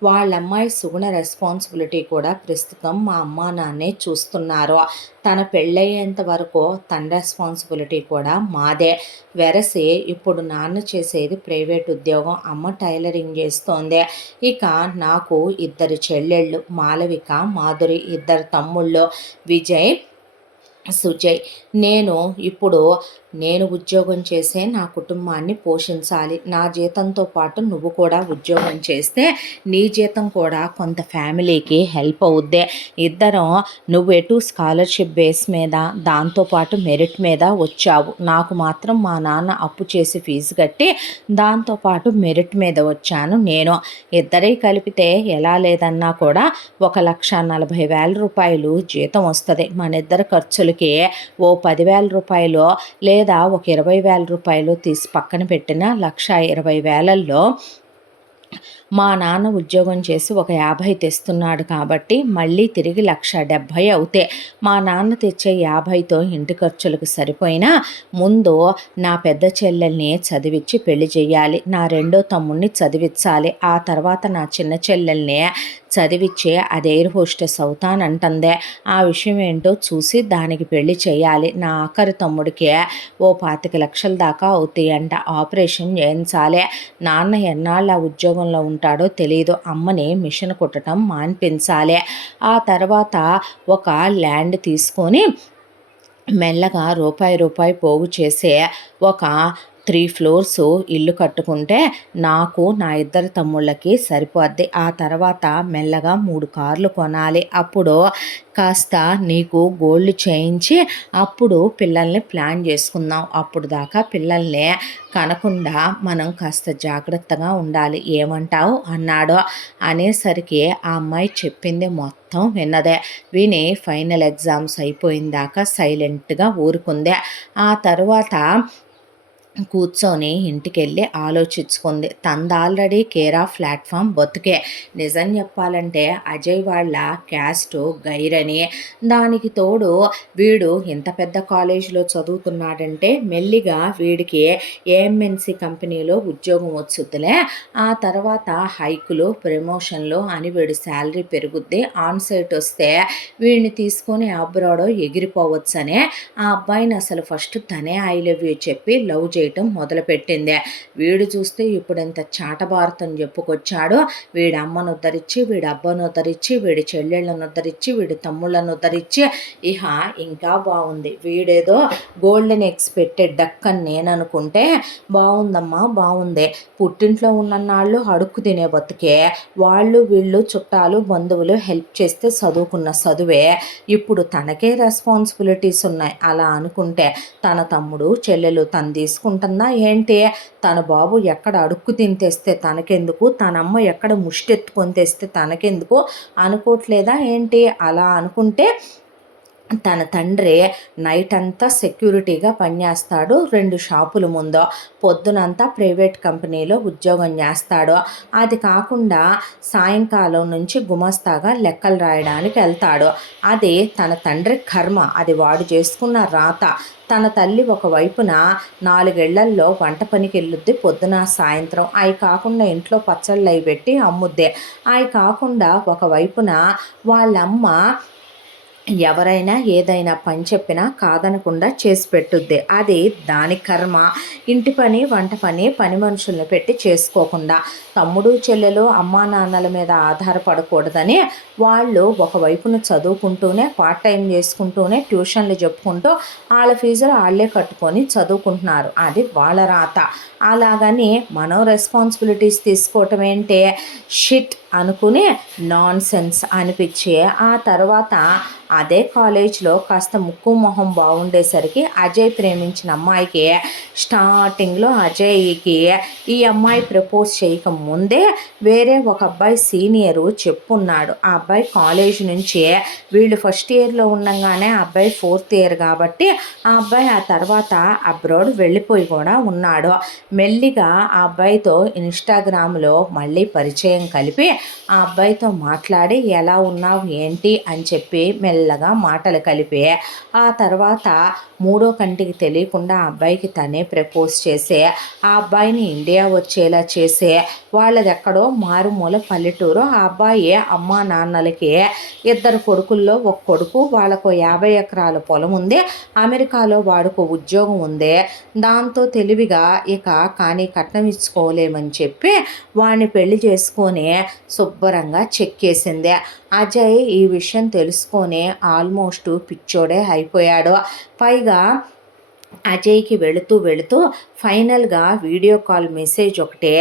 వాళ్ళమ్మాయి సుగుణ రెస్పాన్సిబిలిటీ కూడా ప్రస్తుతం మా అమ్మా నాన్నే చూస్తున్నారు. తన పెళ్ళయ్యేంత వరకు తన రెస్పాన్సిబిలిటీ కూడా మాదే. వెరసి ఇప్పుడు నాన్న చేసేది ప్రైవేట్ ఉద్యోగం, అమ్మ టైలరింగ్ చేస్తోంది. ఇక నాకు 2 చెల్లెళ్ళు, మాలవిక, మాధురి, 2 తమ్ముళ్ళు, విజయ్, సుజయ్. నేను ఇప్పుడు నేను ఉద్యోగం చేసే నా కుటుంబాన్ని పోషించాలి. నా జీతంతో పాటు నువ్వు కూడా ఉద్యోగం చేస్తే నీ జీతం కూడా కొంత ఫ్యామిలీకి హెల్ప్ అవుద్ది. ఇద్దరం నువ్వు ఎటు స్కాలర్షిప్ బేస్ మీద దాంతోపాటు మెరిట్ మీద వచ్చావు. నాకు మాత్రం మా నాన్న అప్పు చేసి ఫీజు కట్టి దాంతోపాటు మెరిట్ మీద వచ్చాను నేను. ఇద్దరే కలిపితే ఎలా లేదన్నా కూడా 1,40,000 జీతం వస్తుంది. మన ఇద్దరు ఖర్చులకి ఓ 10,000 లేదా ఒక 20,000 తీసి పక్కన పెట్టిన 1,20,000లో మా నాన్న ఉద్యోగం చేసి ఒక 50 తెస్తున్నాడు కాబట్టి మళ్ళీ తిరిగి 1,70,000 అవుతే మా నాన్న తెచ్చే 50తో ఇంటి ఖర్చులకు సరిపోయినా ముందు నా పెద్ద చెల్లెల్ని చదివించి పెళ్లి చేయాలి. నా రెండో తమ్ముడిని చదివించాలి. ఆ తర్వాత నా చిన్న చెల్లెల్ని చదివించి అది ఎయిర్ హోస్టెస్ అవుతానంటుందే. ఆ విషయం ఏంటో చూసి దానికి పెళ్లి చేయాలి. నా ఆఖరి తమ్ముడికి ఓ 25,00,000 దాకా అవుతాయంట. ఆపరేషన్ చేయించాలి. నాన్న ఎన్నాళ్ళు ఆ ఉద్యోగంలో ఉంటాడో తెలియదు. అమ్మని మిషన్ కుట్టడం మాన్పించాలి. ఆ తర్వాత ఒక ల్యాండ్ తీసుకొని మెల్లగా రూపాయి పోగు చేసే ఒక 3 ఫ్లోర్స్ ఇల్లు కట్టుకుంటే నాకు నా ఇద్దరు తమ్ముళ్ళకి సరిపోద్ది. ఆ తర్వాత మెల్లగా 3 కార్లు కొనాలి. అప్పుడు కాస్త నీకు గోల్డ్ చేయించి అప్పుడు పిల్లల్ని ప్లాన్ చేసుకుందాం. అప్పుడు దాకా పిల్లల్ని కనకుండా మనం కాస్త జాగ్రత్తగా ఉండాలి. ఏమంటావు అన్నాడు. అనేసరికి ఆ అమ్మాయి చెప్పింది మొత్తం విన్నదే. విని ఫైనల్ ఎగ్జామ్స్ అయిపోయిన దాకా సైలెంట్గా ఊరుకుందే. ఆ తర్వాత కూర్చొని ఇంటికెళ్ళి ఆలోచించుకుంది. తనది ఆల్రెడీ కేర్ ఆఫ్ ప్లాట్ఫామ్ బతుకే. నిజం చెప్పాలంటే అజయ్ వాళ్ళ క్యాస్ట్ గైరని, దానికి తోడు వీడు ఇంత పెద్ద కాలేజీలో చదువుతున్నాడంటే మెల్లిగా వీడికి ఏఎంఎన్సి కంపెనీలో ఉద్యోగం వచ్చుద్దిలే. ఆ తర్వాత హైకులు ప్రమోషన్లు అని వీడి శాలరీ పెరుగుద్ది. ఆన్ సైట్ వస్తే వీడిని తీసుకొని అబ్రాడ్ ఎగిరిపోవచ్చనే ఆ అబ్బాయిని అసలు ఫస్ట్ తనే ఐ లవ్ యూ చెప్పి లవ్ చేయడం మొదలుపెట్టింది. వీడు చూస్తే ఇప్పుడు ఎంత చాటభారతం చెప్పుకొచ్చాడో. వీడి అమ్మను ఉద్ధరించి, వీడి అబ్బను ఉద్ధరించి, వీడి చెల్లెళ్ళను ఉద్ధరించి, వీడి తమ్ముళ్ళను ఉద్ధరించి ఇహ ఇంకా బాగుంది. వీడేదో గోల్డెన్ ఎక్స్పెక్టెడ్ డక్ అని నేను అనుకుంటే బాగుందమ్మా బాగుంది. పుట్టింట్లో ఉన్నన్నాళ్ళు అడుక్కు తినే బతుకే. వాళ్ళు వీళ్ళు చుట్టాలు బంధువులు హెల్ప్ చేస్తే చదువుకున్న చదువే. ఇప్పుడు తనకే రెస్పాన్సిబిలిటీస్ ఉన్నాయి. అలా అనుకుంటే తన తమ్ముడు చెల్లెలు తను తీసుకుంటుందా ఏంటి? తన బాబు ఎక్కడ అడుక్కు తిని తెస్తే తనకెందుకు, తనమ్మ ఎక్కడ ముష్టెత్తుకొని తెస్తే తనకెందుకు అనుకోవట్లేదా ఏంటి? అలా అనుకుంటే తన తండ్రి నైట్ అంతా సెక్యూరిటీగా పనిచేస్తాడు. 2 షాపుల ముందు పొద్దునంతా ప్రైవేట్ కంపెనీలో ఉద్యోగం చేస్తాడు. అది కాకుండా సాయంకాలం నుంచి గుమస్తాగా లెక్కలు రాయడానికి వెళ్తాడు. అది తన తండ్రి కర్మ. అది వాడు చేసుకున్న రాత. తన తల్లి ఒకవైపున 4 ఏళ్లలో వంట పనికి వెళ్ళుద్ది పొద్దున సాయంత్రం. అవి కాకుండా ఇంట్లో పచ్చళ్ళు అవి పెట్టి అమ్ముద్ది. అవి కాకుండా ఒకవైపున వాళ్ళమ్మ ఎవరైనా ఏదైనా పని చెప్పినా కాదనకుండా చేసి పెట్టుద్ది. అది దాని కర్మ. ఇంటి పని వంట పని మనుషుల్ని పెట్టి చేసుకోకుండా తమ్ముడు చెల్లెలు అమ్మా నాన్నల మీద ఆధారపడకూడదని వాళ్ళు ఒకవైపున చదువుకుంటూనే పార్ట్ టైం చేసుకుంటూనే ట్యూషన్లు చెప్పుకుంటూ వాళ్ళ ఫీజులు వాళ్ళే కట్టుకొని చదువుకుంటున్నారు. అది వాళ్ళ రాత. అలాగని మనం రెస్పాన్సిబిలిటీస్ తీసుకోవటం ఏంటి? షిట్ అనుకుని నాన్ సెన్స్ అనిపించే ఆ తర్వాత అదే కాలేజ్లో కాస్త ముక్కు మొహం బాగుండేసరికి అజయ్ ప్రేమించిన అమ్మాయికి స్టార్టింగ్లో అజయ్కి ఈ అమ్మాయి ప్రపోజ్ చేయక ముందే వేరే ఒక అబ్బాయి సీనియరు చెప్పున్నాడు. ఆ అబ్బాయి కాలేజ్ నుంచి వీళ్ళు ఫస్ట్ ఇయర్లో ఉండగానే ఆ అబ్బాయి 4th ఇయర్ కాబట్టి ఆ అబ్బాయి ఆ తర్వాత అబ్రాడ్ వెళ్ళిపోయి కూడా ఉన్నాడు. మెల్లిగా ఆ అబ్బాయితో ఇన్స్టాగ్రామ్లో మళ్ళీ పరిచయం కలిపి ఆ అబ్బాయితో మాట్లాడి ఎలా ఉన్నావు ఏంటి అని చెప్పి మెల్లగా మాటలు కలిపి ఆ తర్వాత 3వ కంటికి తెలియకుండా ఆ అబ్బాయికి తనే ప్రపోజ్ చేసి ఆ అబ్బాయిని ఇండియా వచ్చేలా చేసి వాళ్ళది ఎక్కడో మారుమూల పల్లెటూరు. ఆ అబ్బాయి అమ్మా నాన్నలకి 2 కొడుకుల్లో ఒక కొడుకు, వాళ్ళకు 50 ఎకరాల పొలం ఉంది. అమెరికాలో వాడుకో ఉద్యోగం ఉంది. దాంతో తెలివిగా ఇక కానీ కట్నం ఇచ్చుకోలేమని చెప్పి వాడిని పెళ్లి చేసుకొని శుభ్రంగా చెక్కేసింది. అజయ్ ఈ విషయం తెలుసుకొని ఆల్మోస్ట్ పిచ్చోడే అయిపోయాడు. పైగా అజయ్కి వెళుతూ వెళుతూ ఫైనల్గా వీడియో కాల్ మెసేజ్ ఒకటే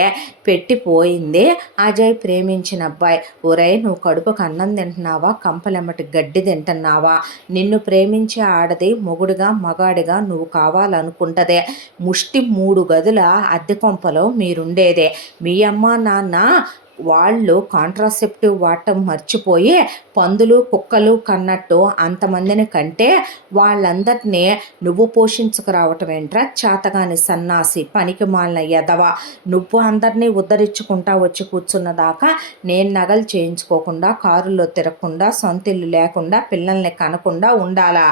పెట్టిపోయింది. అజయ్ ప్రేమించిన అబ్బాయి, ఒరేయ్ నువ్వు కడుపుకు అన్నం తింటున్నావా, కంపలెమ్మటి గడ్డి తింటున్నావా, నిన్ను ప్రేమించే ఆడది మొగుడుగా మగాడిగా నువ్వు కావాలనుకుంటదే, ముష్టి 3 గదుల అద్దె కొంపలో మీరుండేదే, మీ అమ్మ నాన్న వాళ్ళు కాంట్రాసెప్టివ్ వాడటం మర్చిపోయి పందులు కుక్కలు కన్నట్టు అంతమందిని కంటే వాళ్ళందరినీ నువ్వు పోషించుకురావటం ఏంట్రా చేతగాని సన్నాసి, పనికి మాలిన ఎదవ, నువ్వు అందరినీ ఉద్ధరించుకుంటా వచ్చి కూర్చున్న దాకా నేను నగలు చేయించుకోకుండా, కారులో తిరగకుండా, సొంత ఇల్లు లేకుండా, పిల్లల్ని కనకుండా ఉండాలా?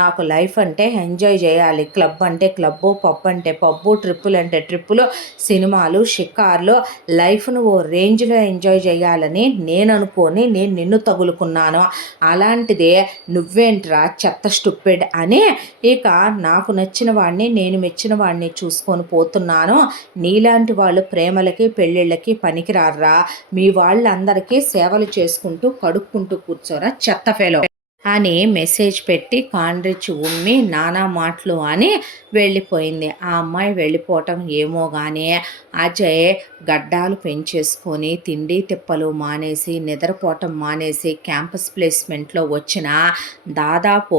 నాకు లైఫ్ అంటే ఎంజాయ్ చేయాలి. క్లబ్ అంటే క్లబ్బు, పబ్ అంటే పబ్బు, ట్రిప్పులు అంటే ట్రిప్పులు, సినిమాలు, షికార్లు, లైఫ్ను ఓ రేంజ్లో ఎంజాయ్ చేయాలని నేను అనుకొని నేను నిన్ను తగులుకున్నాను. అలాంటిదే నువ్వేంట్రా చెత్త స్టూపిడ్ అని ఇక నాకు నచ్చిన వాడిని, నేను మెచ్చిన వాడిని చూసుకొని పోతున్నాను. నీలాంటి వాళ్ళు ప్రేమలకి పెళ్ళిళ్ళకి పనికిరారా, మీ వాళ్ళందరికీ సేవలు చేసుకుంటూ కడుక్కుంటూ కూర్చోరా చెత్త ఫెలో అని మెసేజ్ పెట్టి కాండ్రిచ్ ఉమ్మి నానా మాటలు అని వెళ్ళిపోయింది. ఆ అమ్మాయి వెళ్ళిపోవటం ఏమో కానీ అజయ్ గడ్డాలు పెంచేసుకొని తిండి తిప్పలు మానేసి నిద్రపోవటం మానేసి క్యాంపస్ ప్లేస్మెంట్లో వచ్చిన దాదాపు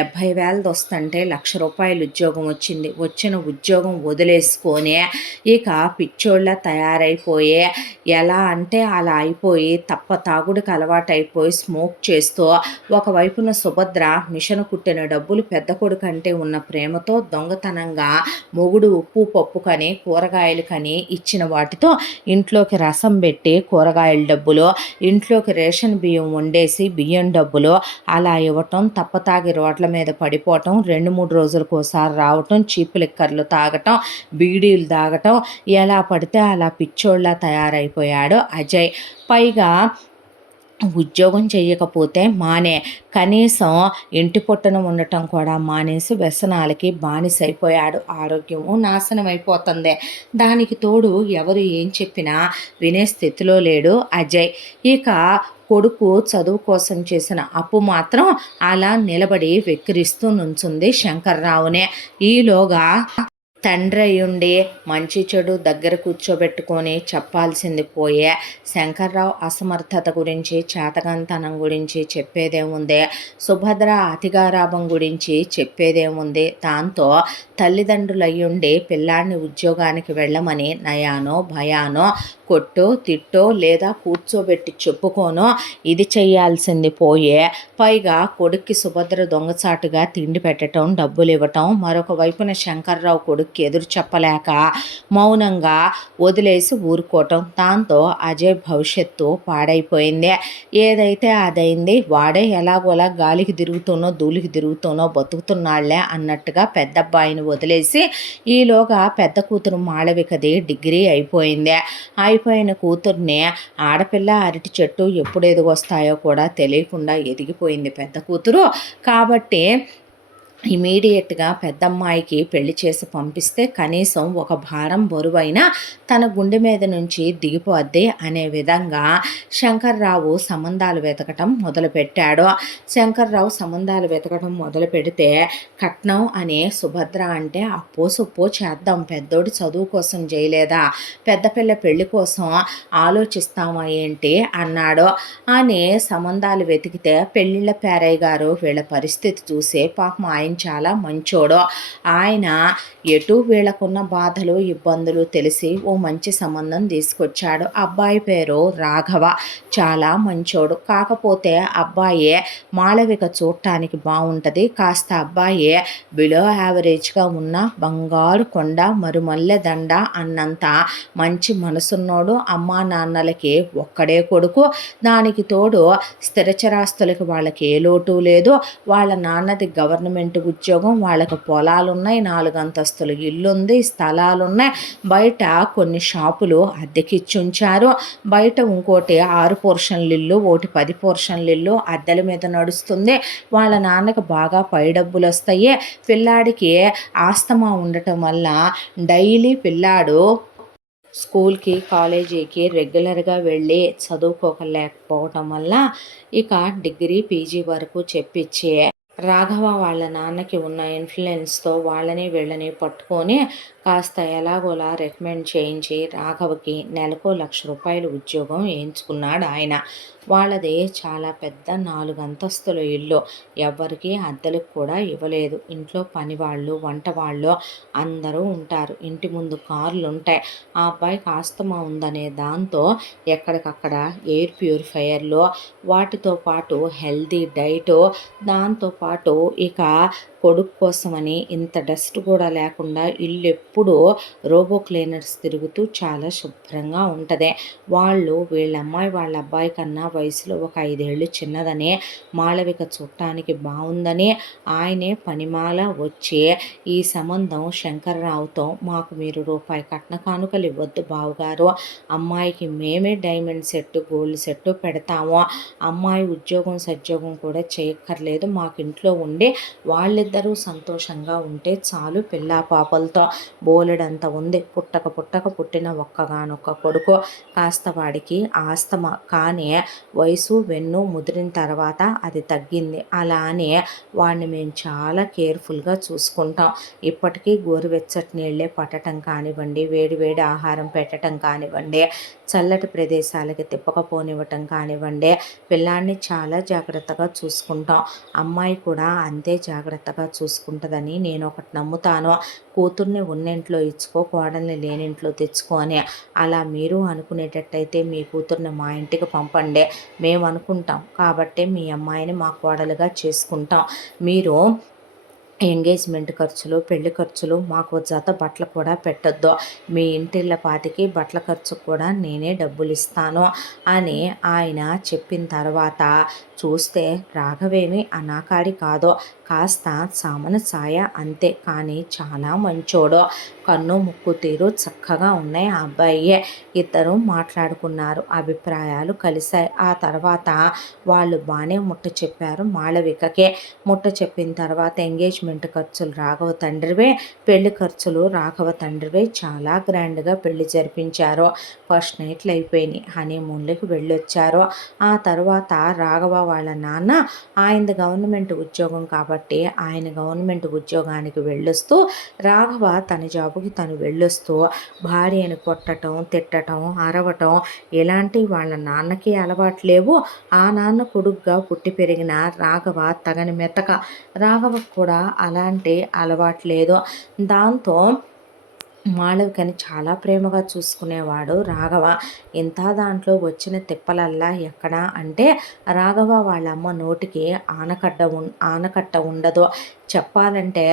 70,000 వస్తుంటే ₹1,00,000 ఉద్యోగం వచ్చింది. వచ్చిన ఉద్యోగం వదిలేసుకొని ఇక పిచ్చోళ్ళ తయారైపోయి ఎలా అంటే అలా అయిపోయి తాగుడికి అలవాటైపోయి స్మోక్ చేస్తూ ఒకవైపున సుభద్ర మిషన్ కుట్టిన డబ్బులు పెద్ద కొడుకు అంటే ఉన్న ప్రేమతో దొంగతనంగా మొగుడు ఉప్పు పప్పు కని కూరగాయలు కని ఇచ్చిన వాటితో ఇంట్లోకి రసం పెట్టి కూరగాయల డబ్బులు, ఇంట్లోకి రేషన్ బియ్యం వండేసి బియ్యం డబ్బులు అలా ఇవ్వటం, తప్పతాగి రోడ్ల మీద పడిపోవటం, 2-3 రోజులకు ఒకసారి రావటం, చీప్ లిక్కర్లు తాగటం, బీడీలు తాగటం, ఎలా పడితే అలా పిచ్చోళ్ళ తయారైపోయాడు అజయ్. పైగా ఉద్యోగం చేయకపోతే మానే, కనీసం ఇంటి పొట్టన ఉండటం కూడా మానేసి వ్యసనాలకి బానిసైపోయాడు. ఆరోగ్యము నాశనం అయిపోతుంది. దానికి తోడు ఎవరు ఏం చెప్పినా వినే స్థితిలో లేడు అజయ్. ఇక కొడుకు చదువు కోసం చేసిన అప్పు మాత్రం అలా నిలబడి వెక్కిరిస్తూ నుంచుంది శంకర్రావునే. ఈలోగా తండ్రి అయ్యుండి మంచి చెడు దగ్గర కూర్చోబెట్టుకొని చెప్పాల్సింది పోయే శంకర్రావు అసమర్థత గురించి, చేతగాంతనం గురించి చెప్పేదేముంది, సుభద్ర అతిగారాభం గురించి చెప్పేదేముంది. దాంతో తల్లిదండ్రులు అయ్యుండి పిల్లాడిని ఉద్యోగానికి వెళ్ళమని నయానో భయానో కొట్టో తిట్టో లేదా కూర్చోబెట్టి చెప్పుకోనో ఇది చేయాల్సింది పోయే పైగా కొడుక్కి సుభద్ర దొంగచాటుగా తిండి పెట్టడం, డబ్బులు ఇవ్వటం, మరొక వైపున శంకర్రావు కొడుక్కి ఎదురు చెప్పలేక మౌనంగా వదిలేసి ఊరుకోవటం. దాంతో అజయ్ భవిష్యత్తు పాడైపోయింది. ఏదైతే అదైంది. వాడే ఎలాగోలా గాలికి తిరుగుతూనో ధూళికి తిరుగుతూనో బతుకుతున్నాళ్లే అన్నట్టుగా పెద్ద అబ్బాయిని వదిలేసి ఈలోగా పెద్ద కూతురు మాళవికది డిగ్రీ అయిపోయింది. అయిపోయిన కూతుర్ని ఆడపిల్ల అరటి చెట్టు ఎప్పుడు ఎదిగొస్తాయో కూడా తెలియకుండా ఎదిగిపోయింది పెద్ద కూతురు. కాబట్టి ఇమీడియట్గా పెద్దమ్మాయికి పెళ్లి చేసి పంపిస్తే కనీసం ఒక భారం బరువైనా తన గుండె మీద నుంచి దిగిపోద్ది అనే విధంగా శంకర్రావు సంబంధాలు వెతకటం మొదలుపెట్టాడు. శంకర్రావు సంబంధాలు వెతకటం మొదలు పెడితే కట్నం అనే సుభద్ర అంటే అప్పో సొప్పో చేద్దాం, పెద్దోడి చదువు కోసం చేయలేదా, పెద్ద పిల్ల పెళ్లి కోసం ఆలోచిస్తామా ఏంటి అన్నాడు. అని సంబంధాలు వెతికితే పెళ్ళిళ్ళ పేరయ్య గారు వీళ్ళ పరిస్థితి చూసే పాపం ఆయన చాలా మంచోడు. ఆయన ఎటు వీళ్ళకున్న బాధలు ఇబ్బందులు తెలిసి ఓ మంచి సంబంధం తీసుకొచ్చాడు. అబ్బాయి పేరు రాఘవ, చాలా మంచోడు. కాకపోతే అబ్బాయే మాళవిక చూడటానికి బాగుంటుంది, కాస్త అబ్బాయే బిలో యావరేజ్గా ఉన్న బంగారు కొండ మరుమల్లె దండ అన్నంత మంచి మనసున్నోడు. అమ్మా నాన్నలకి ఒక్కడే కొడుకు. దానికి తోడు స్థిరచరాస్తులకి వాళ్ళకి ఏ లోటు లేదు. వాళ్ళ నాన్నది గవర్నమెంట్ ఉద్యోగం, వాళ్ళకి పొలాలున్నాయి, 4 అంతస్తుల ఇల్లుంది, స్థలాలున్నాయి, బయట కొన్ని షాపులు అద్దెకిచ్చుంచారు, బయట ఇంకోటి 6 పోర్షన్ల ఇల్లు, ఒకటి 10 పోర్షన్ల ఇల్లు అద్దెల మీద నడుస్తుంది. వాళ్ళ నాన్నకి బాగా పై డబ్బులు వస్తాయి. పిల్లాడికి ఆస్తమా ఉండటం వల్ల డైలీ పిల్లాడు స్కూల్కి కాలేజీకి రెగ్యులర్గా వెళ్ళి చదువుకోలేకపోవటం వల్ల ఇక డిగ్రీ పీజీ వరకు చెప్పించి రాఘవ వాళ్ళ నాన్నకి ఉన్న ఇన్‌ఫ్లుయెన్స్‌తో వాళ్ళని వీళ్ళని పట్టుకొని కాస్త ఎలాగోలా రికమెండ్ చేయించి రాఘవకి నెలకో ₹1,00,000 ఉద్యోగం ఏయించుకున్నాడాయన. వాళ్ళది చాలా పెద్ద 4 అంతస్తుల ఇల్లు. ఎవ్వరికీ అద్దెలకు కూడా ఇవ్వలేదు. ఇంట్లో పనివాళ్ళు, వంటవాళ్ళు అందరూ ఉంటారు. ఇంటి ముందు కార్లుంటాయి. ఆ అబ్బాయికి ఆస్తమా ఉందనే దాంతో ఎక్కడికక్కడ ఎయిర్ ప్యూరిఫైయర్‌లు, వాటితో పాటు హెల్తీ డైటు, దాంతో పాటు ఇక కొడుకు కోసమని ఇంత డస్ట్ కూడా లేకుండా ఇల్లు ఎప్పుడూ రోబో క్లీనర్స్ తిరుగుతూ చాలా శుభ్రంగా ఉంటుంది. వాళ్ళు వీళ్ళ అమ్మాయి వాళ్ళ అబ్బాయి కన్నా వయసులో ఒక 5 ఏళ్ళు చిన్నదని, మాళవిక చూడటానికి బాగుందని ఆయనే పనిమాల వచ్చి ఈ సంబంధం శంకర్రావుతో మాకు మీరు రూపాయి కట్న కానుకలు ఇవ్వద్దు బావగారు, అమ్మాయికి మేమే డైమండ్ సెట్టు గోల్డ్ సెట్టు పెడతాము, అమ్మాయి ఉద్యోగం సద్యోగం కూడా చేయక్కర్లేదు, మాకు ఇంట్లో ఉండి వాళ్ళిద్దరూ సంతోషంగా ఉంటే చాలు, పిల్లా పాపలతో బోలెడంత ఉంది, పుట్టక పుట్టిన ఒక్కగానొక్క కొడుకు, కాస్త వాడికి ఆస్తమా కానీ వయసు వెన్ను ముదిరిన తర్వాత అది తగ్గింది, అలా అని వాడిని మేము చాలా కేర్ఫుల్గా చూసుకుంటాం. ఇప్పటికీ గోరువెచ్చటి నీళ్ళే పట్టడం కానివ్వండి, వేడి వేడి ఆహారం పెట్టడం కానివ్వండి, చల్లటి ప్రదేశాలకి తిప్పకపోనివ్వటం కానివ్వండి, పిల్లాన్ని చాలా జాగ్రత్తగా చూసుకుంటాం. అమ్మాయి కూడా అంతే జాగ్రత్తగా చూసుకుంటుందని నేను ఒకటి నమ్ముతాను. కూతుర్ని ఉన్నింట్లో ఇచ్చుకో, కోడల్ని లేనింట్లో తెచ్చుకో అని. అలా మీరు అనుకునేటట్టయితే మీ కూతుర్ని మా ఇంటికి పంపండి, మేము అనుకుంటాం కాబట్టే మీ అమ్మాయిని మా కోడలుగా చేసుకుంటాం. మీరు ఎంగేజ్మెంట్ ఖర్చులు, పెళ్లి ఖర్చులు, మాకు జత బట్టలు కూడా పెట్టొద్దు, మీ ఇంటిళ్ళ పాతికి బట్టల ఖర్చు కూడా నేనే డబ్బులు ఇస్తాను అని ఆయన చెప్పిన తర్వాత చూస్తే రాఘవేమి అనాకాడి కాదో, కాస్త సామన సాయ అంతే, కానీ చాలా మంచోడు, కన్ను ముక్కు తీరు చక్కగా ఉన్నాయి ఆ అబ్బాయి. ఇద్దరు మాట్లాడుకున్నారు, అభిప్రాయాలు కలిశాయి. ఆ తర్వాత వాళ్ళు బాగానే ముట్ట చెప్పారు మాళవికకే. ముట్ట చెప్పిన తర్వాత ఎంగేజ్మెంట్ ఖర్చులు రాఘవ తండ్రివే, పెళ్లి ఖర్చులు రాఘవ తండ్రివే, చాలా గ్రాండ్గా పెళ్లి జరిపించారు. ఫస్ట్ నైట్లు అయిపోయినాయి, హనీమూన్లకి వెళ్ళొచ్చారు. ఆ తర్వాత రాఘవ వాళ్ళ నాన్న ఆయనది గవర్నమెంట్ ఉద్యోగం కాబట్టి ఆయన గవర్నమెంట్ ఉద్యోగానికి వెళ్ళొస్తూ, రాఘవ తన జాబుకి తను వెళ్ళొస్తూ భార్యను కొట్టడం, తిట్టడం, అరవటం ఇలాంటి వాళ్ళ నాన్నకి అలవాటు లేవు. ఆ నాన్న కొడుగ్గా పుట్టి పెరిగిన రాఘవ తగని మెతక, రాఘవకు కూడా అలాంటి అలవాటు లేదు. దాంతో మాళవికని చాలా ప్రేమగా చూసుకునేవాడు రాఘవ. ఇంత దాంట్లో వచ్చిన తిప్పలల్లా ఎక్కడ అంటే రాఘవ వాళ్ళ అమ్మ నోటికి ఆనకట్ట ఉండదు. చెప్పాలంటే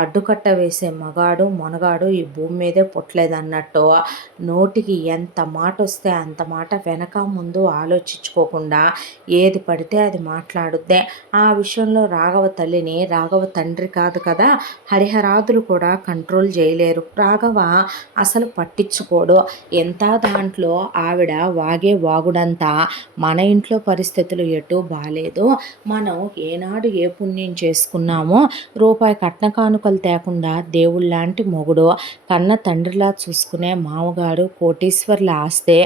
అడ్డుకట్ట వేసే మగాడు మొనగాడు ఈ భూమి మీదే పుట్టలేదన్నట్టు నోటికి ఎంత మాట వస్తే అంత మాట వెనక ముందు ఆలోచించుకోకుండా ఏది పడితే అది మాట్లాడుద్దే. ఆ విషయంలో రాఘవ తల్లిని రాఘవ తండ్రి కాదు కదా, హరిహరాదులు కూడా కంట్రోల్ చేయలేరు. రాఘవ అసలు పట్టించుకోడు. ఎంత దాంట్లో ఆవిడ వాగే వాగుడంతా మన ఇంట్లో పరిస్థితులు ఎటు బాలేదు, మనం ఏనాడు ఏ పుణ్యం చేసుకున్నామో రూపాయి కట్న కానుకలు తేకుండా దేవుళ్ళలాంటి మొగుడు, కన్న తండ్రిలా చూసుకునే మామగారు, కోటీశ్వర్ల ఆస్తే,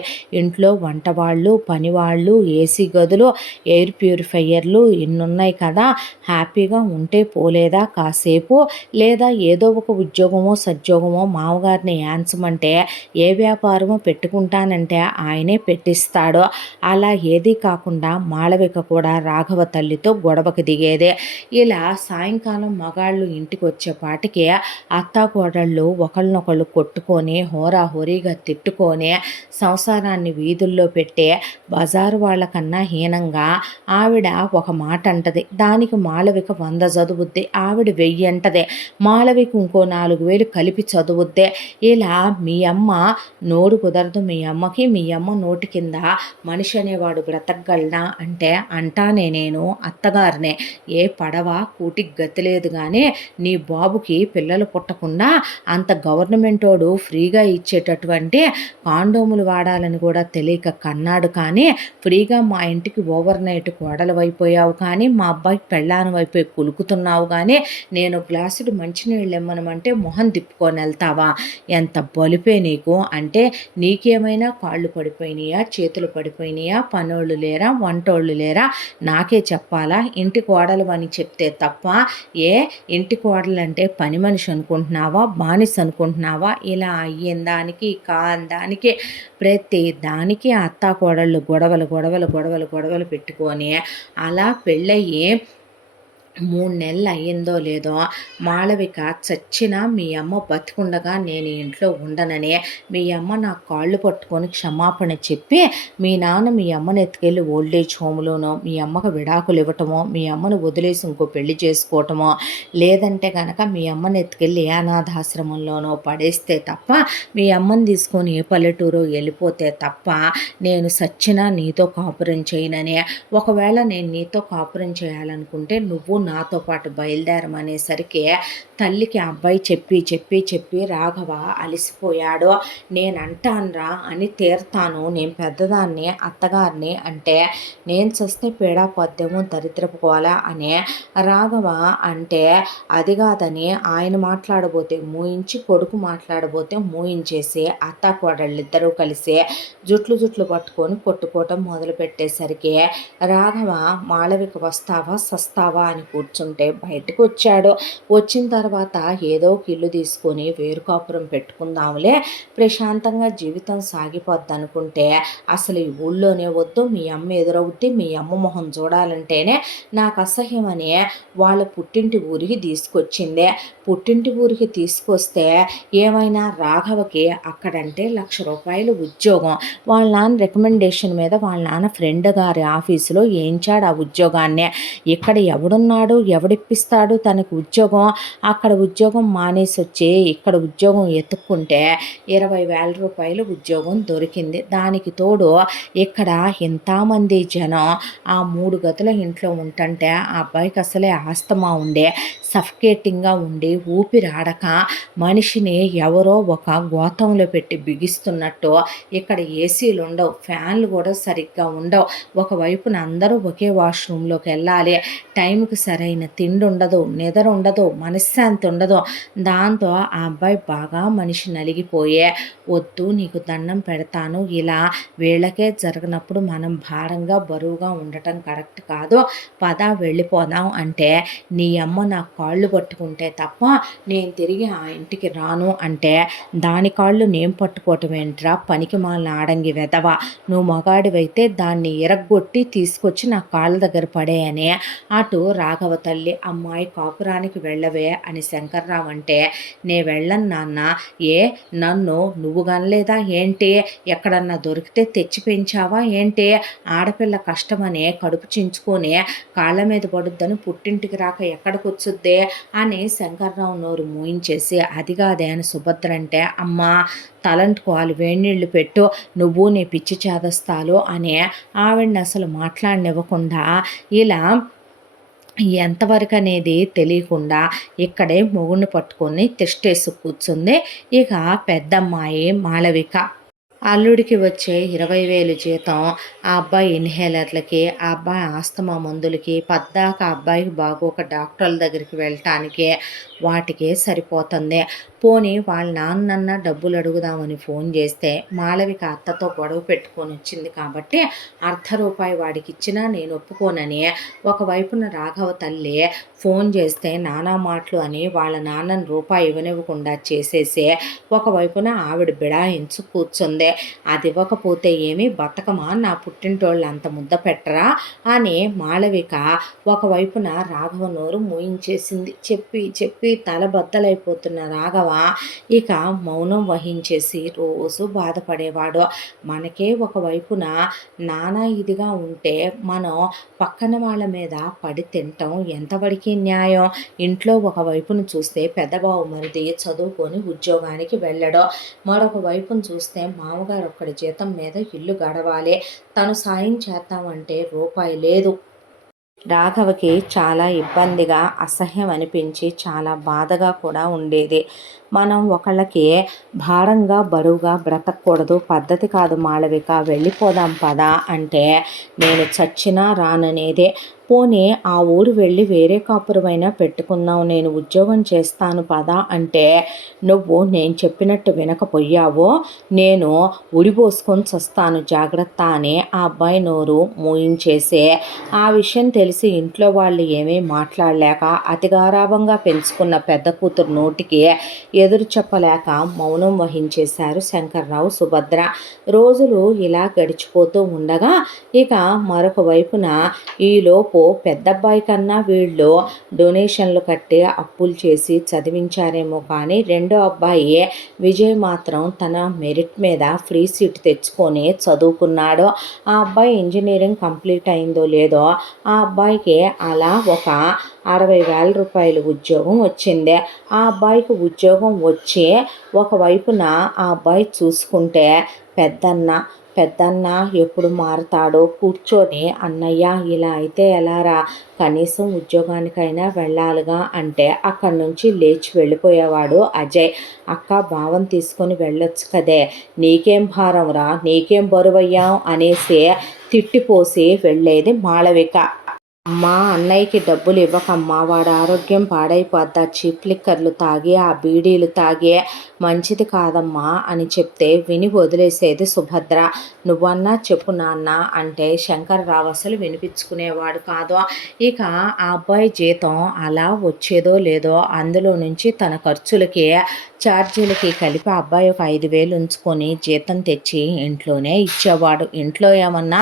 ఇంట్లో వంటవాళ్ళు, పనివాళ్ళు, ఏసీ గదులు, ఎయిర్ ప్యూరిఫైయర్లు ఇన్నున్నాయి కదా, హ్యాపీగా ఉంటే పోలేదా కాసేపు, లేదా ఏదో ఒక ఉద్యోగమో సద్యోగమో మామగారిని యాంచమంటే ఏ వ్యాపారమో పెట్టుకుంటానంటే ఆయనే పెట్టిస్తాడు. అలా ఏదీ కాకుండా మాళవిక కూడా రాఘవ తల్లితో గొడవకు దిగేదే. ఇలా సాయంకాలం మగాళ్ళు ఇంటికి వచ్చేపాటికి అత్తాకోడళ్ళు ఒకళ్ళనొకళ్ళు కొట్టుకొని హోరాహోరీగా తిట్టుకొని సంసారాన్ని వీధుల్లో పెట్టే బజారు వాళ్ళకన్నా హీనంగా ఆవిడ ఒక మాట అంటది, దానికి మాళవిక 100 చదువుద్ది, ఆవిడ 1000 అంటది, మాళవిక ఇంకో 4000 కలిపి చదువుద్దే. ఇలా మీ అమ్మ నోరు కుదరదు, మీ అమ్మకి, మీ అమ్మ నోటి కింద మనిషి అనేవాడు బ్రతకగలనా అంటే అంటానే నేను అత్తగారినే, ఏ పడవ కూటికి గతి లేదు కానీ నీ బాబుకి పిల్లలు పుట్టకుండా అంత గవర్నమెంటోడు ఫ్రీగా ఇచ్చేటటువంటి కాండోములు వాడాలని కూడా తెలియక కన్నాడు కానీ ఫ్రీగా మా ఇంటికి ఓవర్ నైట్ కోడలు అయిపోయావు కానీ మా అబ్బాయికి పెళ్ళాను అయిపోయి కులుకుతున్నావు కానీ నేను గ్లాసుడు మంచినీళ్ళు ఇమ్మనమంటే మొహం తిప్పుకొని వెళ్తావా, ఎంత బలిపే నీకు అంటే నీకేమైనా కాళ్ళు పడిపోయినాయా, చేతులు పడిపోయినాయా, పనోళ్ళు లేరా, వంటోళ్ళు లేరా, నాకే చెప్పాలా, ఇంటి కోడలు అని చెప్తే తప్ప ఏ ఇంటి కోడలు అంటే పని మనిషి అనుకుంటున్నావా, బానిస అనుకుంటున్నావా, ఇలా అయ్యిన దానికి కాని దానికి ప్రతి దానికి అత్తా కోడళ్ళు గొడవలు గొడవలు గొడవలు గొడవలు పెట్టుకొని అలా పెళ్ళయ్యి 3 నెలలు అయ్యిందో లేదో మాళవిక చచ్చినా మీ అమ్మ బతికుండగా నేను ఇంట్లో ఉండనని మీ అమ్మ నా కాళ్ళు పట్టుకొని క్షమాపణ చెప్పి మీ నాన్న మీ అమ్మని ఎత్తుకెళ్ళి ఓల్డేజ్ హోమ్లోనో మీ అమ్మకు విడాకులు ఇవ్వటమో మీ అమ్మను వదిలేసి ఇంకో పెళ్లి చేసుకోవటమో లేదంటే కనుక మీ అమ్మని ఎత్తుకెళ్ళి ఏ అనాథాశ్రమంలోనో పడేస్తే తప్ప మీ అమ్మని తీసుకొని ఏ పల్లెటూరు వెళ్ళిపోతే తప్ప నేను సచ్చినా నీతో కాపురం చేయనని ఒకవేళ నేను నీతో కాపురం చేయాలనుకుంటే నువ్వు నాతో పాటు బయలుదేరమనేసరికి తల్లికి అబ్బాయి చెప్పి చెప్పి చెప్పి రాఘవ అలసిపోయాడు. నేను అంటానురా అని తీరుతాను, నేను పెద్దదాన్ని అత్తగారిని అంటే నేను చస్తే పీడా పద్యము దరిద్రపుకోవాలా అని రాఘవ అంటే అది కాదని ఆయన మాట్లాడబోతే మూయించి కొడుకు మాట్లాడబోతే మూయించేసి అత్త కోడళ్ళిద్దరూ కలిసి జుట్లు పట్టుకొని కొట్టుకోవటం మొదలు పెట్టేసరికి రాఘవ మాళవిక వస్తావా సస్తావా అని కూర్చుంటే బయటకు వచ్చాడు. వచ్చిన తర్వాత ఏదో ఒక ఇల్లు తీసుకొని వేరు కాపురం పెట్టుకుందాంలే, ప్రశాంతంగా జీవితం సాగిపోద్ది అనుకుంటే అసలు ఈ ఊళ్ళోనే వద్దు, మీ అమ్మ ఎదురవుద్ది, మీ అమ్మ మొహం చూడాలంటేనే నాకు అసహ్యమని వాళ్ళ పుట్టింటి ఊరికి తీసుకొచ్చింది. పుట్టింటి ఊరికి తీసుకొస్తే ఏమైనా రాఘవకి అక్కడంటే ₹1,00,000 ఉద్యోగం. వాళ్ళ నాన్న రికమెండేషన్ మీద వాళ్ళ నాన్న ఫ్రెండ్ గారి ఆఫీసులో వేయించాడు ఆ ఉద్యోగాన్ని. ఇక్కడ ఎవడున్నాడు, ఎవడిప్పిస్తాడు తనకు ఉద్యోగం? అక్కడ ఉద్యోగం మానేసి వచ్చి ఇక్కడ ఉద్యోగం ఎత్తుక్కుంటే ₹20,000 ఉద్యోగం దొరికింది. దానికి తోడు ఇక్కడ ఎంతమంది జనం ఆ 3 గదుల ఇంట్లో ఉంటుంటే ఆ అబ్బాయికి అసలే ఆస్తమా ఉండే, సఫికేటింగ్గా ఉండి ఊపిరాడక మనిషిని ఎవరో ఒక గోతంలో పెట్టి బిగిస్తున్నట్టు ఇక్కడ ఏసీలు ఉండవు, ఫ్యాన్లు కూడా సరిగ్గా ఉండవు. ఒకవైపున అందరూ ఒకే వాష్రూమ్లోకి వెళ్ళాలి. టైంకి సరైన తిండి ఉండదు, నిద్ర ఉండదు, మనశ్శాంతి ఉండదు. దాంతో ఆ అబ్బాయి బాగా మనిషి నలిగిపోయే వద్దు నీకు దండం పెడతాను, ఇలా వీళ్ళకే జరగనప్పుడు మనం భారంగా బరువుగా ఉండటం కరెక్ట్ కాదు, పద వెళ్ళిపోదాం అంటే నీ అమ్మ నా కాళ్ళు పట్టుకుంటే తప్ప నేను తిరిగి ఆ ఇంటికి రాను అంటే దాని కాళ్ళు నేను పట్టుకోవటం ఏంట్రా పనికి మాలిన ఆడంగి వెదవా, నువ్వు మగాడివైతే దాన్ని ఇరగ్గొట్టి తీసుకొచ్చి నా కాళ్ళ దగ్గర పడేయని అటు రాఘవ తల్లి అమ్మాయి కాపురానికి వెళ్ళవే అని శంకర్రావు అంటే నే వెళ్ళను నాన్న, ఏ నన్ను నువ్వు కనలేదా ఏంటి, ఎక్కడన్నా దొరికితే తెచ్చి పెంచావా ఏంటి, ఆడపిల్ల కష్టమని కడుపు చించుకొని కాళ్ళ మీద పడుద్దని పుట్టింటికి రాక ఎక్కడికి వచ్చుద్దే అని శంకర్రావు నోరు మూయించేసి అది కాదే అని సుభద్ర అంటే అమ్మా తలంటుకోవాలి వేడినీళ్ళు పెట్టు, నువ్వు నీ పిచ్చి చేదస్తాలు అని ఆవిడని అసలు మాట్లాడనివ్వకుండా ఇలా ఎంతవరకు అనేది తెలియకుండా ఇక్కడే మొగుడిని పట్టుకొని తిష్టేసి కూర్చుంది ఇక పెద్దమ్మాయి మాళవిక. అల్లుడికి వచ్చే 20,000 జీతం ఆ అబ్బాయి ఇన్హేలర్లకి, ఆ అబ్బాయి ఆస్తమా మందులకి, పద్దాక ఆ అబ్బాయికి బాగోక డాక్టర్ల దగ్గరికి వెళ్ళటానికి వాటికే సరిపోతుంది. పోనీ వాళ్ళ నాన్నన్న డబ్బులు అడుగుదామని ఫోన్ చేస్తే మాళవిక అత్తతో గొడవ పెట్టుకొని వచ్చింది కాబట్టి ₹1 వాడికి ఇచ్చినా నేను ఒప్పుకోనని ఒకవైపున రాఘవ తల్లి ఫోన్ చేస్తే నానా మాటలు అని వాళ్ళ నాన్నని రూపాయి ఇవ్వనివ్వకుండా చేసేసి ఒకవైపున ఆవిడ బిడాయించు కూర్చుంది. అది ఇవ్వకపోతే ఏమి బతకమా, నా పుట్టింటోళ్ళు అంత ముద్ద పెట్టరా అని మాళవిక ఒకవైపున రాఘవ నోరు మూయించేసింది. చెప్పి చెప్పి తల బద్దలైపోతున్న రాఘవ ఇక మౌనం వహించేసి రోజు బాధపడేవాడు. మనకే ఒకవైపున నానా ఇదిగా ఉంటే మనం పక్కన వాళ్ళ మీద పడి తింటాం ఎంతవరకు న్యాయం. ఇంట్లో ఒకవైపును చూస్తే పెద్దబావు మరిది చదువుకొని ఉద్యోగానికి వెళ్ళడం, మరొక వైపును చూస్తే మామగారు ఒక్కడి జీతం మీద ఇల్లు గడవాలి, తను సాయం చేద్దామంటే రూపాయి లేదు. రాఘవకి చాలా ఇబ్బందిగా అసహ్యం అనిపించి చాలా బాధగా కూడా ఉండేది. మనం ఒకళ్ళకి భారంగా బరువుగా బ్రతకూడదు, పద్ధతి కాదు మాళవిక, వెళ్ళిపోదాం పదా అంటే నేను చచ్చినా రాననేదే. పోనీ ఆ ఊరు వెళ్ళి వేరే కాపురమైనా పెట్టుకుందాం, నేను ఉద్యోగం చేస్తాను పదా అంటే నువ్వు నేను చెప్పినట్టు వినకపోయావో నేను ఉడిపోసుకొని చస్తాను జాగ్రత్త అని ఆ అబ్బాయి నోరు మూయించేసే ఆ విషయం తెలిసి ఇంట్లో వాళ్ళు ఏమీ మాట్లాడలేక అతిగారాభంగా పెంచుకున్న పెద్ద కూతురు నోటికి ఎదురు చెప్పలేక మౌనం వహించేశారు శంకర్రావు సుభద్ర. రోజులు ఇలా గడిచిపోతూ ఉండగా ఇక మరొక వైపున ఈలోపు పెద్దబ్బాయి కన్నా వీళ్ళు డొనేషన్లు కట్టి అప్పులు చేసి చదివించారేమో కానీ రెండో అబ్బాయి విజయ్ మాత్రం తన మెరిట్ మీద ఫ్రీ సీట్ తెచ్చుకొని చదువుకున్నాడు. ఆ అబ్బాయి ఇంజనీరింగ్ కంప్లీట్ అయిందో లేదో ఆ అబ్బాయికి అలా ఒక 60,000 రూపాయలు ఉద్యోగం వచ్చింది. ఆ అబ్బాయికి ఉద్యోగం వచ్చి ఒకవైపున ఆ అబ్బాయి చూసుకుంటే పెద్దన్న ఎప్పుడు మారతాడో కూర్చొని అన్నయ్య ఇలా అయితే ఎలారా, కనీసం ఉద్యోగానికైనా వెళ్ళాలిగా అంటే అక్కడి నుంచి లేచి వెళ్ళిపోయేవాడు అజయ్. అక్క భావం తీసుకొని వెళ్ళొచ్చు కదే, నీకేం భారం రా, నీకేం బరువయ్యాం అనేసి తిట్టిపోసి వెళ్ళేది మాళవిక. అమ్మా అన్నయ్యకి డబ్బులు ఇవ్వకమ్మా, వాడు ఆరోగ్యం పాడైపోద్దా, చీప్ లిక్కర్లు తాగి ఆ బీడీలు తాగి మంచిది కాదమ్మా అని చెప్తే విని వదిలేసేది సుభద్ర. నువ్వన్నా చెప్పు నాన్న అంటే శంకర్రావు అసలు వినిపించుకునేవాడు కాదు. ఇక ఆ అబ్బాయి జీతం అలా వచ్చేదో లేదో అందులో నుంచి తన ఖర్చులకి ఛార్జీలకి కలిపి ఆ అబ్బాయి ఒక 5,000 ఉంచుకొని జీతం తెచ్చి ఇంట్లోనే ఇచ్చేవాడు. ఇంట్లో ఏమన్నా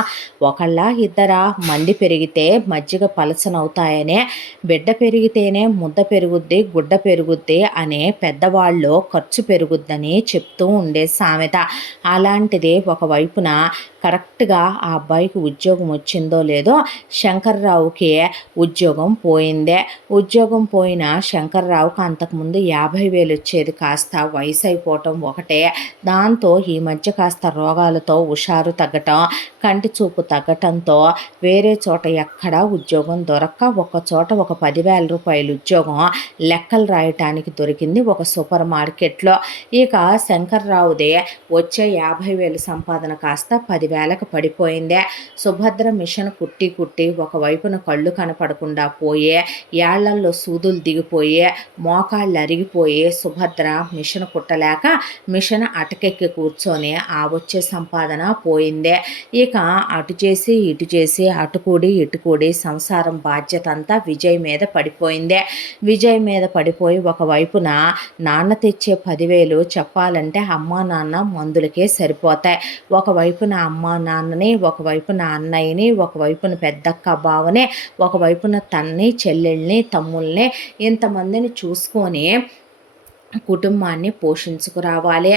ఒకళ్ళ ఇద్దరా మంది పెరిగితే మజ్జిగ పలసనవుతాయనే, బిడ్డ పెరిగితేనే ముద్ద పెరుగుద్ది గుడ్డ పెరుగుద్ది అనే పెద్దవాళ్ళు ఖర్చు పెరుగుద్దని చెప్తూ ఉండే సామెత. అలాంటిది ఒకవైపున కరెక్ట్గా ఆ అబ్బాయికి ఉద్యోగం వచ్చిందో లేదో శంకర్రావుకి ఉద్యోగం పోయిందే. ఉద్యోగం పోయిన శంకర్రావుకి అంతకుముందు 50,000 వచ్చేది కాస్త వయసు అయిపోవటం ఒకటే, దాంతో ఈ మధ్య కాస్త రోగాలతో హుషారు తగ్గటం, కంటి చూపు తగ్గటంతో వేరే చోట ఎక్కడా ఉద్యోగం దొరక్క ఒక చోట ఒక 10,000 రూపాయల ఉద్యోగం లెక్కలు రాయటానికి దొరికింది ఒక సూపర్ మార్కెట్లో. ఇక శంకర్రావుదే వచ్చే 50,000 సంపాదన కాస్త 10,000కు పడిపోయిందే. సుభద్ర మిషన్ కుట్టి ఒకవైపున కళ్ళు కనపడకుండా పోయే, ఏళ్లల్లో సూదులు దిగిపోయే, మోకాళ్ళు అరిగిపోయి సుభద్ర మిషన్ కుట్టలేక మిషన్ అటకెక్కి కూర్చొని ఆ వచ్చే సంపాదన పోయిందే. ఇక అటు చేసి ఇటు చేసి అటుకూడి ఇటుకూడి సంసారం బాధ్యత అంతా విజయ్ మీద పడిపోయిందే. విజయ్ మీద పడిపోయి ఒకవైపున నాన్న తెచ్చే 10,000 చెప్పాలంటే అమ్మా నాన్న మందులకే సరిపోతాయి. ఒకవైపున అమ్మా నాన్నని, ఒకవైపున అన్నయ్యని, ఒకవైపున పెద్దక్క బావని, ఒకవైపున తన్ని చెల్లెళ్ళని తమ్ముళ్ళని ఇంతమందిని చూసుకొని కుటుంబాన్ని పోషించుకురావాలి.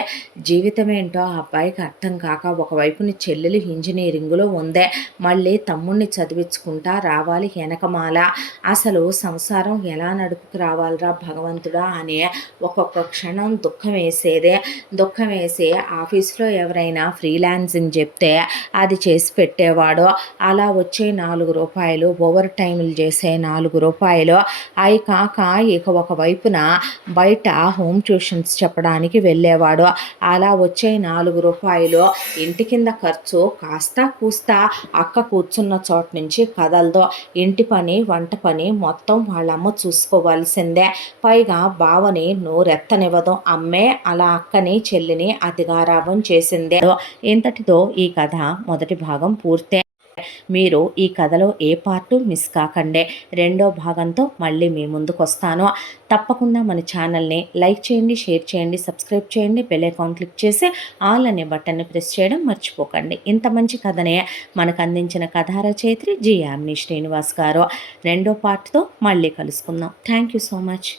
జీవితం ఏంటో ఆ అబ్బాయికి అర్థం కాక ఒకవైపున చెల్లెలు ఇంజనీరింగ్లో ఉందే, మళ్ళీ తమ్ముడిని చదివించుకుంటా రావాలి వెనకమాల. అసలు సంసారం ఎలా నడుపుకు రావాలిరా భగవంతుడా అని ఒక్కొక్క క్షణం దుఃఖం వేసేదే. దుఃఖం వేసి ఆఫీస్లో ఎవరైనా ఫ్రీలాన్సింగ్ చెప్తే అది చేసి పెట్టేవాడు. అలా వచ్చే 4 రూపాయలు, ఓవర్ టైంలు చేసే 4 రూపాయలు అవి కాక ఇక ఒకవైపున బయట హోమ్ ట్యూషన్స్ చెప్పడానికి వెళ్ళేవాడు. అలా వచ్చే 4 రూపాయలు ఇంటి కింద ఖర్చు కాస్త కూస్తా అక్క కూర్చున్న చోట నుంచి కదలదో. ఇంటి పని వంట పని మొత్తం వాళ్ళమ్మ చూసుకోవాల్సిందే. పైగా బావని నోరెత్తనివ్వదు. అమ్మే అలా అక్కని చెల్లిని అతిగారాభం చేసిందే. ఇంతటితో ఈ కథ మొదటి భాగం పూర్తే. మీరు ఈ కథలో ఏ పార్టు మిస్ కాకండి. రెండో భాగంతో మళ్ళీ మీ ముందుకు వస్తాను. తప్పకుండా మన ఛానల్ని లైక్ చేయండి, షేర్ చేయండి, సబ్స్క్రైబ్ చేయండి, బెల్ ఐకాన్ క్లిక్ చేసి ఆల్ అనే బటన్ని ప్రెస్ చేయడం మర్చిపోకండి. ఇంత మంచి కథనే మనకు అందించిన కథా రచయిత్రి జి. యామిని శ్రీనివాస్ గారు. రెండో పార్ట్తో మళ్ళీ కలుసుకుందాం. Thank you so much.